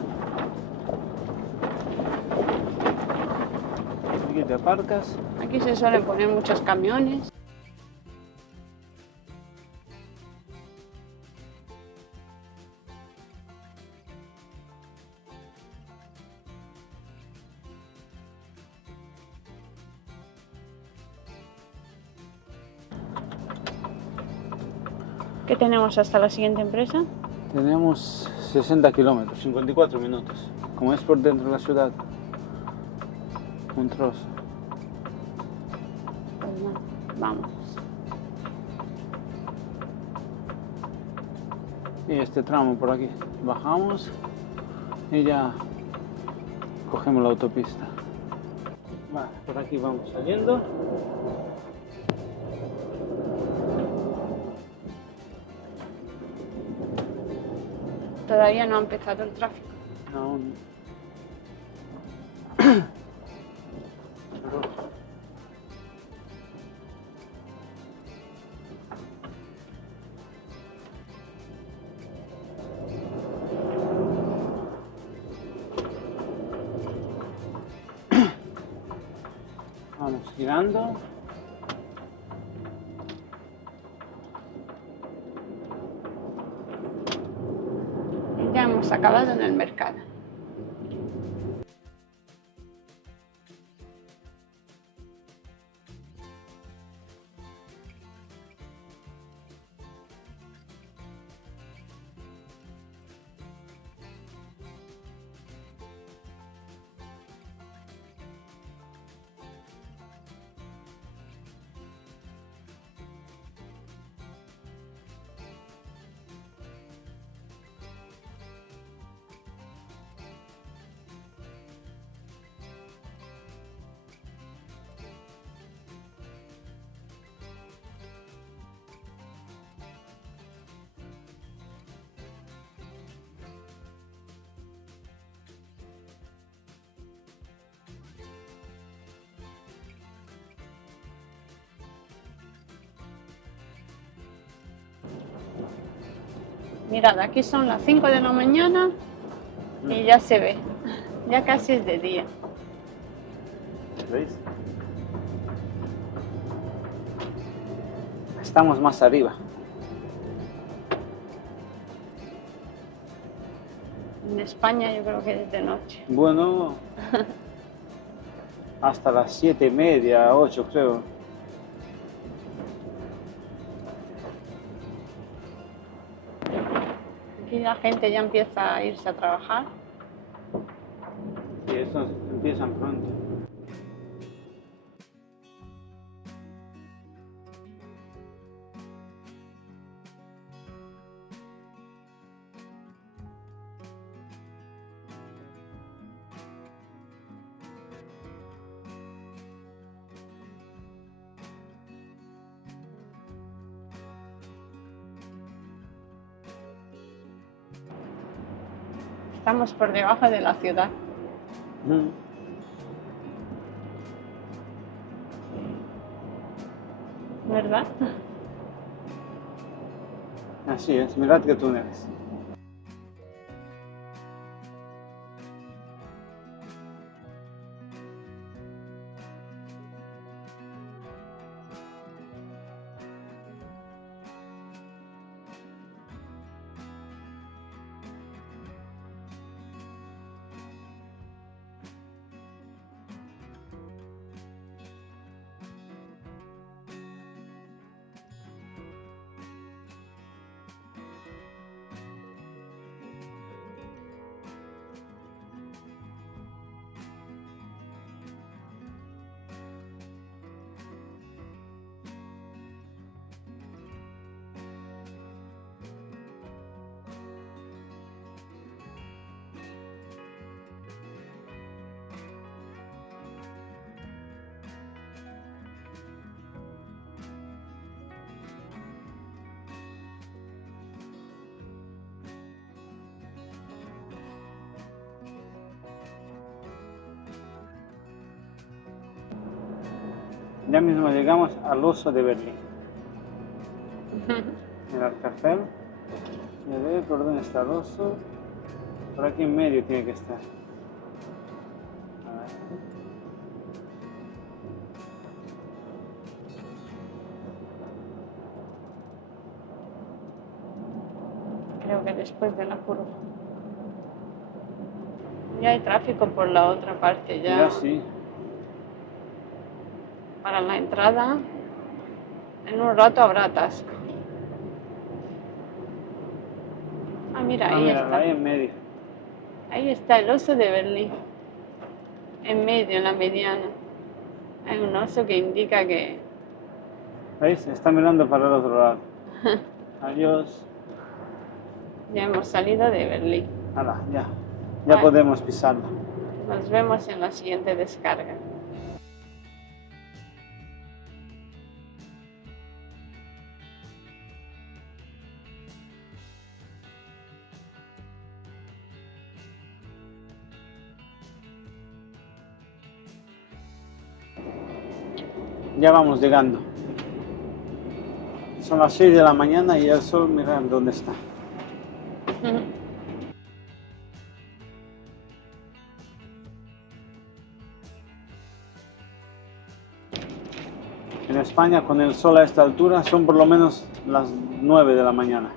Aquí te aparcas. Aquí se suelen poner muchos camiones. ¿Qué tenemos hasta la siguiente empresa? Tenemos 60 kilómetros, 54 minutos. Como es por dentro de la ciudad, un trozo. Pues nada, vamos. Y este tramo por aquí. Bajamos y ya cogemos la autopista. Vale, por aquí vamos saliendo. Todavía no ha empezado el tráfico. Aún. Vamos girando. Y ya hemos acabado en el mercado. Mirad, aquí son las 5 de la mañana y ya se ve. Ya casi es de día. ¿Veis? Estamos más arriba. En España yo creo que es de noche. Bueno, hasta las 7:30, 8 creo. Aquí la gente ya empieza a irse a trabajar. Sí, estos empiezan pronto. Estamos por debajo de la ciudad. ¿verdad? Así es, mirad qué túneles. Ya mismo llegamos al Oso de Berlín. Mira el cartel. Y a ver por dónde está el oso. Por aquí en medio tiene que estar. A ver. Creo que después de la curva. Ya hay tráfico por la otra parte, Ya sí. Para la entrada, en un rato habrá atasco. Ah, mira, ahí Mira, está. ahí en medio. Ahí está el oso de Berlín. En medio, en la mediana. Hay un oso que indica que... ¿Veis? Está mirando para el otro lado. Adiós. Ya hemos salido de Berlín. Hala, ya. Ya Vale. podemos pisarlo. Nos vemos en la siguiente descarga. Ya vamos llegando. Son las 6 de la mañana y el sol, mirad dónde está. En España, con el sol a esta altura, son por lo menos las 9 de la mañana.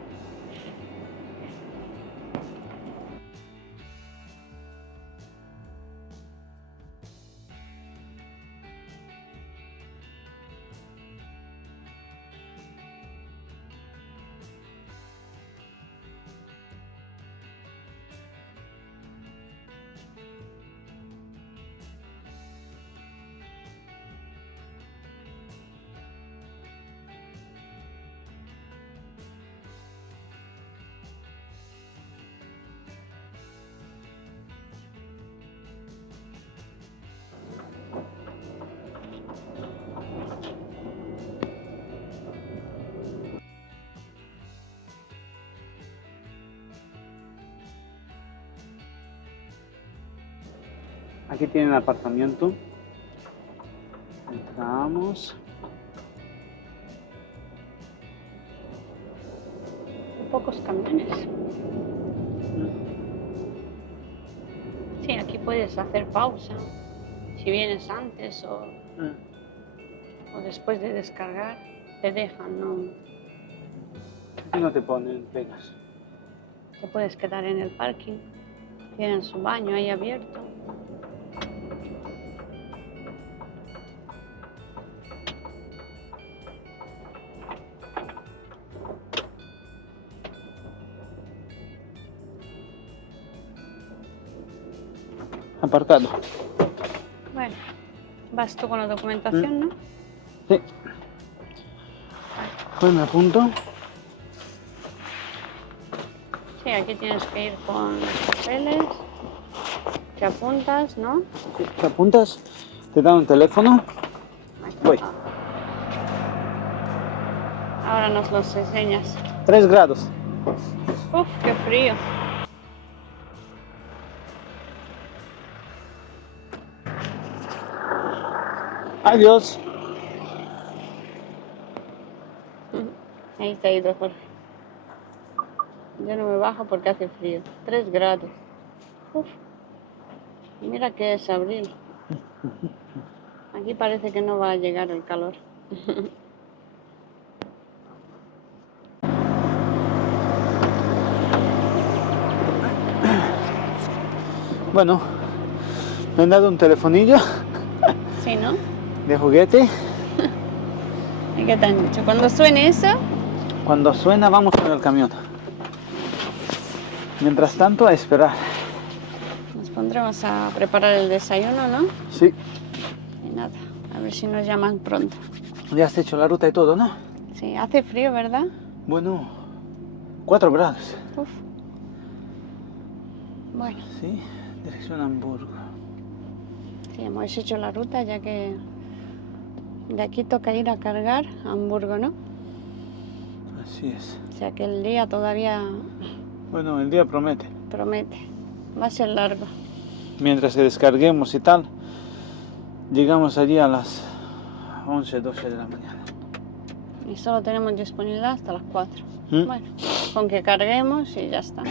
Aquí tienen aparcamiento. Entramos. Pocos camiones. Sí, aquí puedes hacer pausa. Si vienes antes o después de descargar, te dejan, ¿no? Aquí no te ponen pegas. Te puedes quedar en el parking. Tienen su baño ahí abierto. Aparcado. Bueno, vas tú con la documentación, ¿no? Sí. Pues me apunto. Sí, aquí tienes que ir con los papeles. Te apuntas, ¿no? Sí, te apuntas, te dan un teléfono. Voy. Ahora nos los enseñas. 3 grados. Uf, qué frío. Adiós. Ahí se ha ido Jorge. Yo no me bajo porque hace frío. 3 grados. Uf. Mira que es abril. Aquí parece que no va a llegar el calor. Bueno, me han dado un telefonillo Sí, ¿no? de juguete. ¿Y qué te han dicho? Cuando suene eso, Cuando suena vamos en el camión. Mientras tanto, a esperar. nos pondremos a preparar el desayuno, ¿no? Sí, Y nada, a ver si nos llaman pronto. ya has hecho la ruta y todo, ¿no? Sí, hace frío, ¿verdad? Bueno, 4 grados. Uf. Bueno, Sí, dirección a Hamburgo. sí, hemos hecho la ruta ya que de aquí toca ir a cargar a Hamburgo, ¿no? Así es. O sea que el día todavía Bueno, el día promete. promete. Va a ser largo. Mientras que descarguemos y tal, llegamos allí a las 11, 12 de la mañana. Y solo tenemos disponibilidad hasta las 4. ¿Mm? Bueno, con que carguemos y ya está.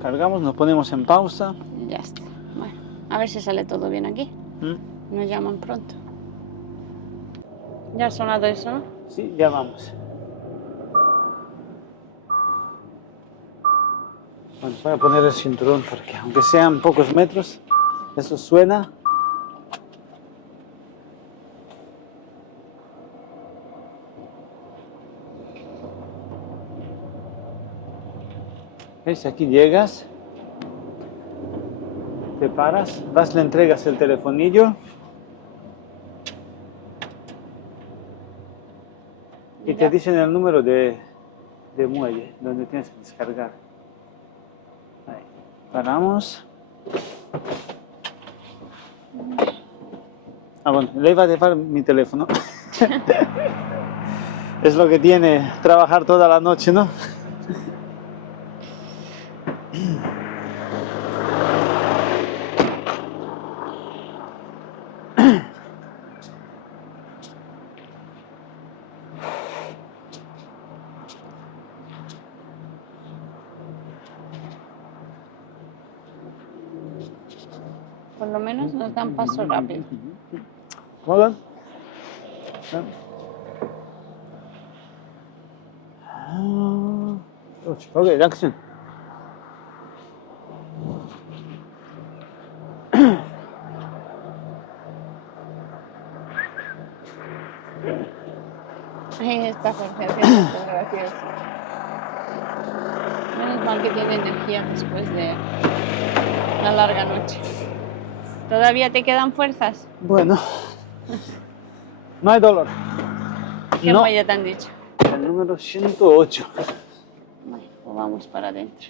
Cargamos, nos ponemos en pausa. Y ya está. Bueno, a ver si sale todo bien aquí. ¿Mm? Nos llaman pronto. Ya ha sonado eso, ¿no? Sí, ya vamos. Bueno, voy a poner el cinturón porque aunque sean pocos metros, eso suena. ¿Ves? Aquí llegas, te paras, vas, le entregas el telefonillo y te Ya. dicen el número de muelle donde tienes que descargar. Ahí. Paramos. Ah, bueno, le iba a dejar mi teléfono. Es lo que tiene trabajar toda la noche, ¿no? Por lo menos nos dan paso rápido. ¿Cómo van? Ok, dankeschön. Ahí está Jorge haciendo fotografías. Menos mal que tiene energía después de una larga noche. ¿Todavía te quedan fuerzas? Bueno, no hay dolor. ¿Qué No. muelle te han dicho? El número 108. Bueno, pues vamos para adentro.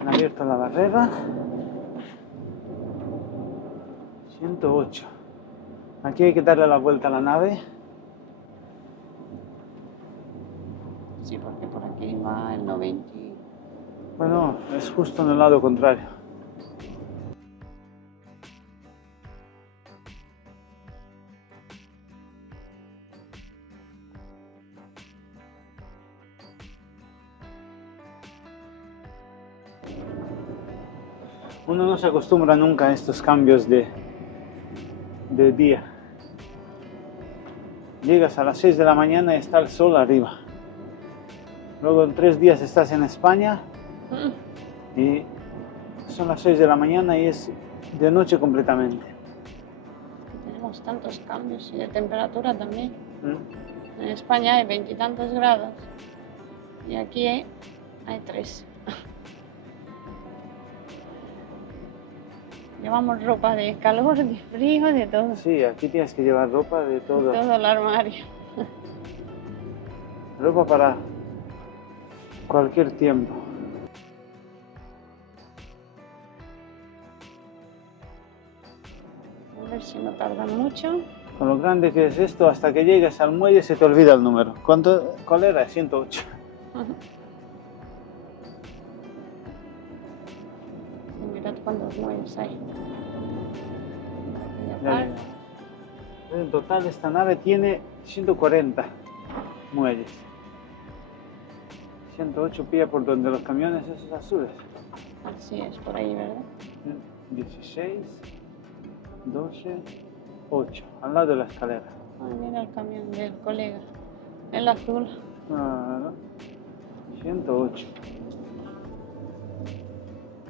Han abierto la barrera. 108. Aquí hay que darle la vuelta a la nave. Sí, porque por aquí va el 90. Bueno, es justo en el lado contrario. Uno no se acostumbra nunca a estos cambios de día. Llegas a las 6 de la mañana y está el sol arriba. Luego en 3 días estás en España y son las 6 de la mañana y es de noche completamente. Tenemos tantos cambios y de temperatura también. ¿Mm? En España hay 20 y tantos grados y aquí hay 3. Llevamos ropa de calor, de frío, de todo. Sí, aquí tienes que llevar ropa de todo. Todo el armario. Ropa para cualquier tiempo. A ver si no tardan mucho. Con lo grande que es esto, hasta que llegues al muelle se te olvida el número. ¿Cuál era? 108. Mirad cuántos muelles hay. Ya llegamos. En total esta nave tiene 140 muelles. 108 pies por donde los camiones esos azules. Así es, por ahí, ¿verdad? 16, 12, 8, al lado de la escalera. Ay, mira el camión del colega, el azul. Claro. 108.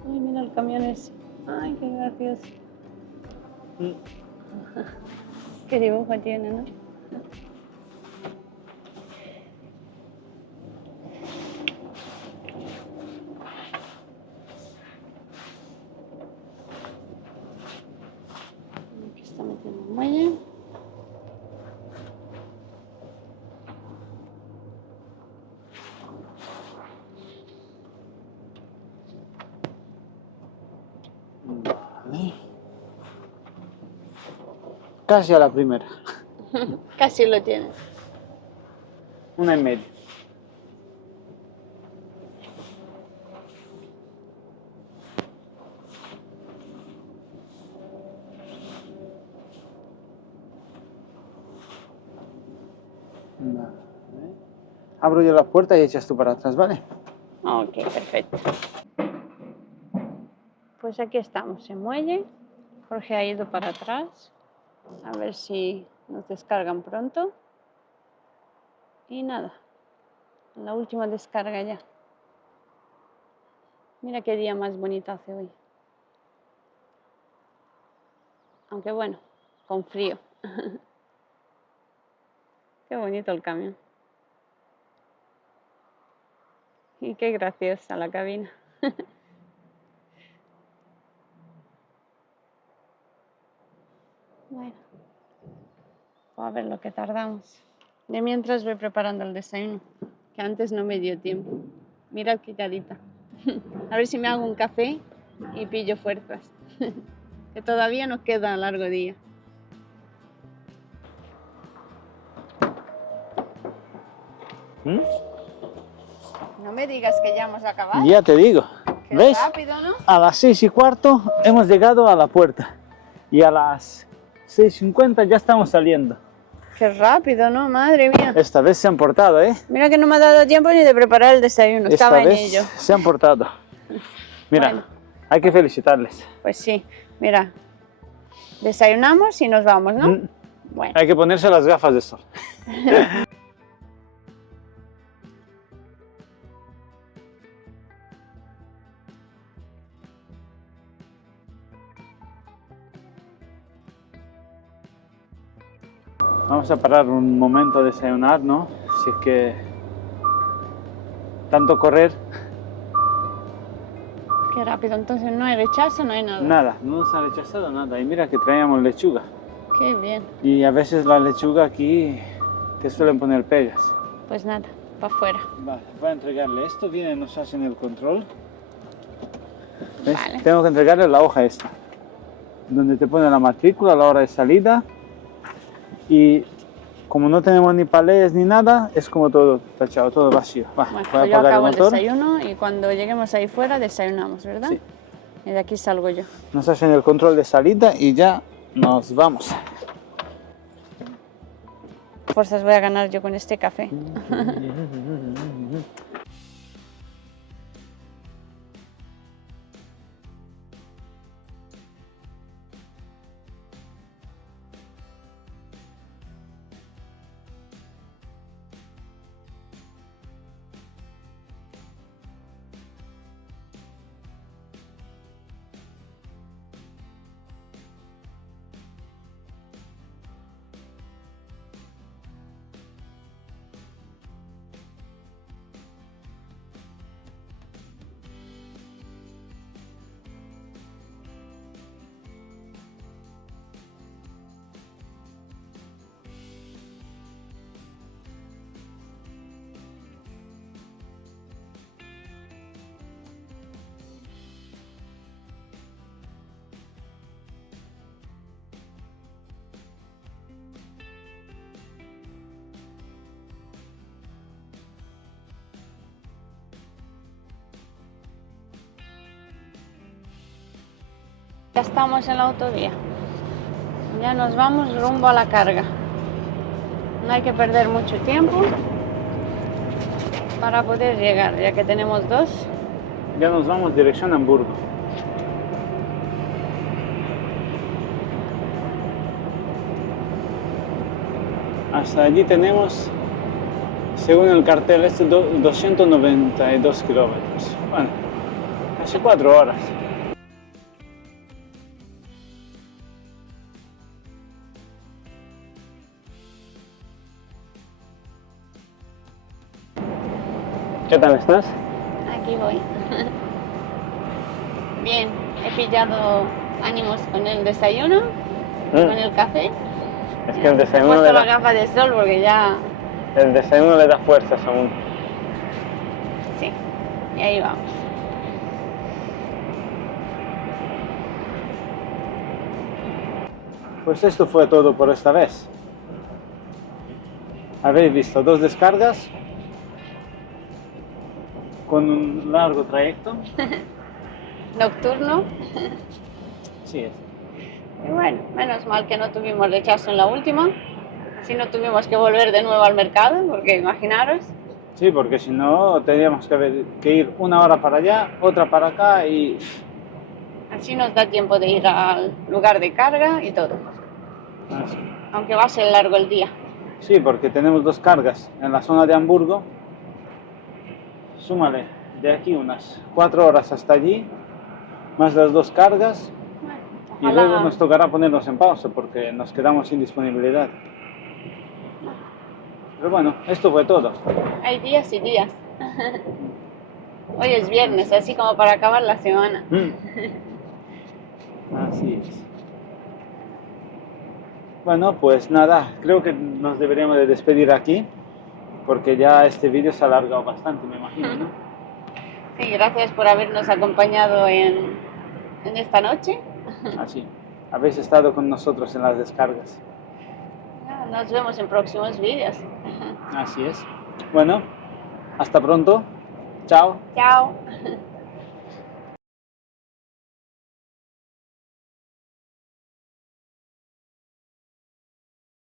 Ay, mira el camión ese. Ay, qué gracioso. Qué dibujo tiene, ¿no? Aquí está metiendo un muelle. Vale. Casi a la primera. Casi lo tiene. 1,5. Vale. Abro yo la puerta y echas tú para atrás, ¿vale? Ok, perfecto. Pues aquí estamos en muelle. Jorge ha ido para atrás. A ver si nos descargan pronto. Y nada, la última descarga ya. Mira qué día más bonito hace hoy. Aunque bueno, con frío. Qué bonito el camión. Y qué graciosa la cabina. Bueno, a ver lo que tardamos. De mientras voy preparando el desayuno, que antes no me dio tiempo. Mirad qué carita. A ver si me hago un café y pillo fuerzas. Que todavía nos queda un largo día. No me digas que ya hemos acabado. Ya te digo. Qué ¿Ves? rápido, ¿no? A las 6:15 hemos llegado a la puerta. Y a las 6:50 ya estamos saliendo. Qué rápido, ¿no? Madre mía. Esta vez se han portado, ¿eh? Mira que no me ha dado tiempo ni de preparar el desayuno. Estaba en ello. Se han portado. Mira, Bueno. hay que felicitarles. Pues sí, mira. Desayunamos y nos vamos, ¿no? Bueno. Hay que ponerse las gafas de sol. Vamos a parar un momento a desayunar, ¿no? Si es que tanto correr, Qué rápido, entonces no hay rechazo, no hay nada. nada, no nos ha rechazado nada. Y mira que traíamos lechuga. Qué bien. Y a veces la lechuga aquí te suelen poner pegas. Pues nada, para afuera. Vale, voy a entregarle esto, viene, nos hacen el control. ¿Ves? Vale. Tengo que entregarle la hoja esta, donde te pone la matrícula, la hora de salida. Y como no tenemos ni palés ni nada, es como todo tachado, todo vacío. Va, Bueno, voy a pues yo apagar acabo el el motor. desayuno y cuando lleguemos ahí fuera desayunamos, ¿verdad? Sí. Y de aquí salgo yo. Nos hacen el control de salida y ya nos vamos. Fuerzas voy a ganar yo con este café. Ya estamos en la autovía. Ya nos vamos rumbo a la carga. No hay que perder mucho tiempo para poder llegar, ya que tenemos dos. Ya nos vamos dirección a Hamburgo. Hasta allí tenemos, según el cartel, 292 kilómetros. Bueno, casi 4 horas. ¿Qué tal estás? Aquí voy. Bien, he pillado ánimos con el desayuno, con el café. Es que el He desayuno, puesto la gafa de sol porque ya... el desayuno le da fuerzas aún. Sí, y ahí vamos. Pues esto fue todo por esta vez. Habéis visto 2 descargas con un largo trayecto. Nocturno. Sí es. Y bueno, menos mal que no tuvimos rechazo en la última. Así no tuvimos que volver de nuevo al mercado, porque imaginaros. Sí, porque si no tendríamos que ir 1 hora para allá, otra para acá y... Así nos da tiempo de ir al lugar de carga y todo. Así. Aunque va a ser largo el día. Sí, porque tenemos 2 cargas en la zona de Hamburgo. Súmale de aquí unas 4 horas hasta allí, más las 2 cargas. Y Ojalá- luego nos tocará ponernos en pausa porque nos quedamos sin disponibilidad. Pero bueno, esto fue todo. Hay días y días. Hoy es viernes, así como para acabar la semana. Así es. Bueno, pues nada, creo que nos deberíamos de despedir aquí porque ya este vídeo se ha alargado bastante, me imagino, ¿no? Sí, gracias por habernos acompañado en esta noche. Así, habéis estado con nosotros en las descargas. Nos vemos en próximos vídeos. Así es. Bueno, hasta pronto. Chao. Chao.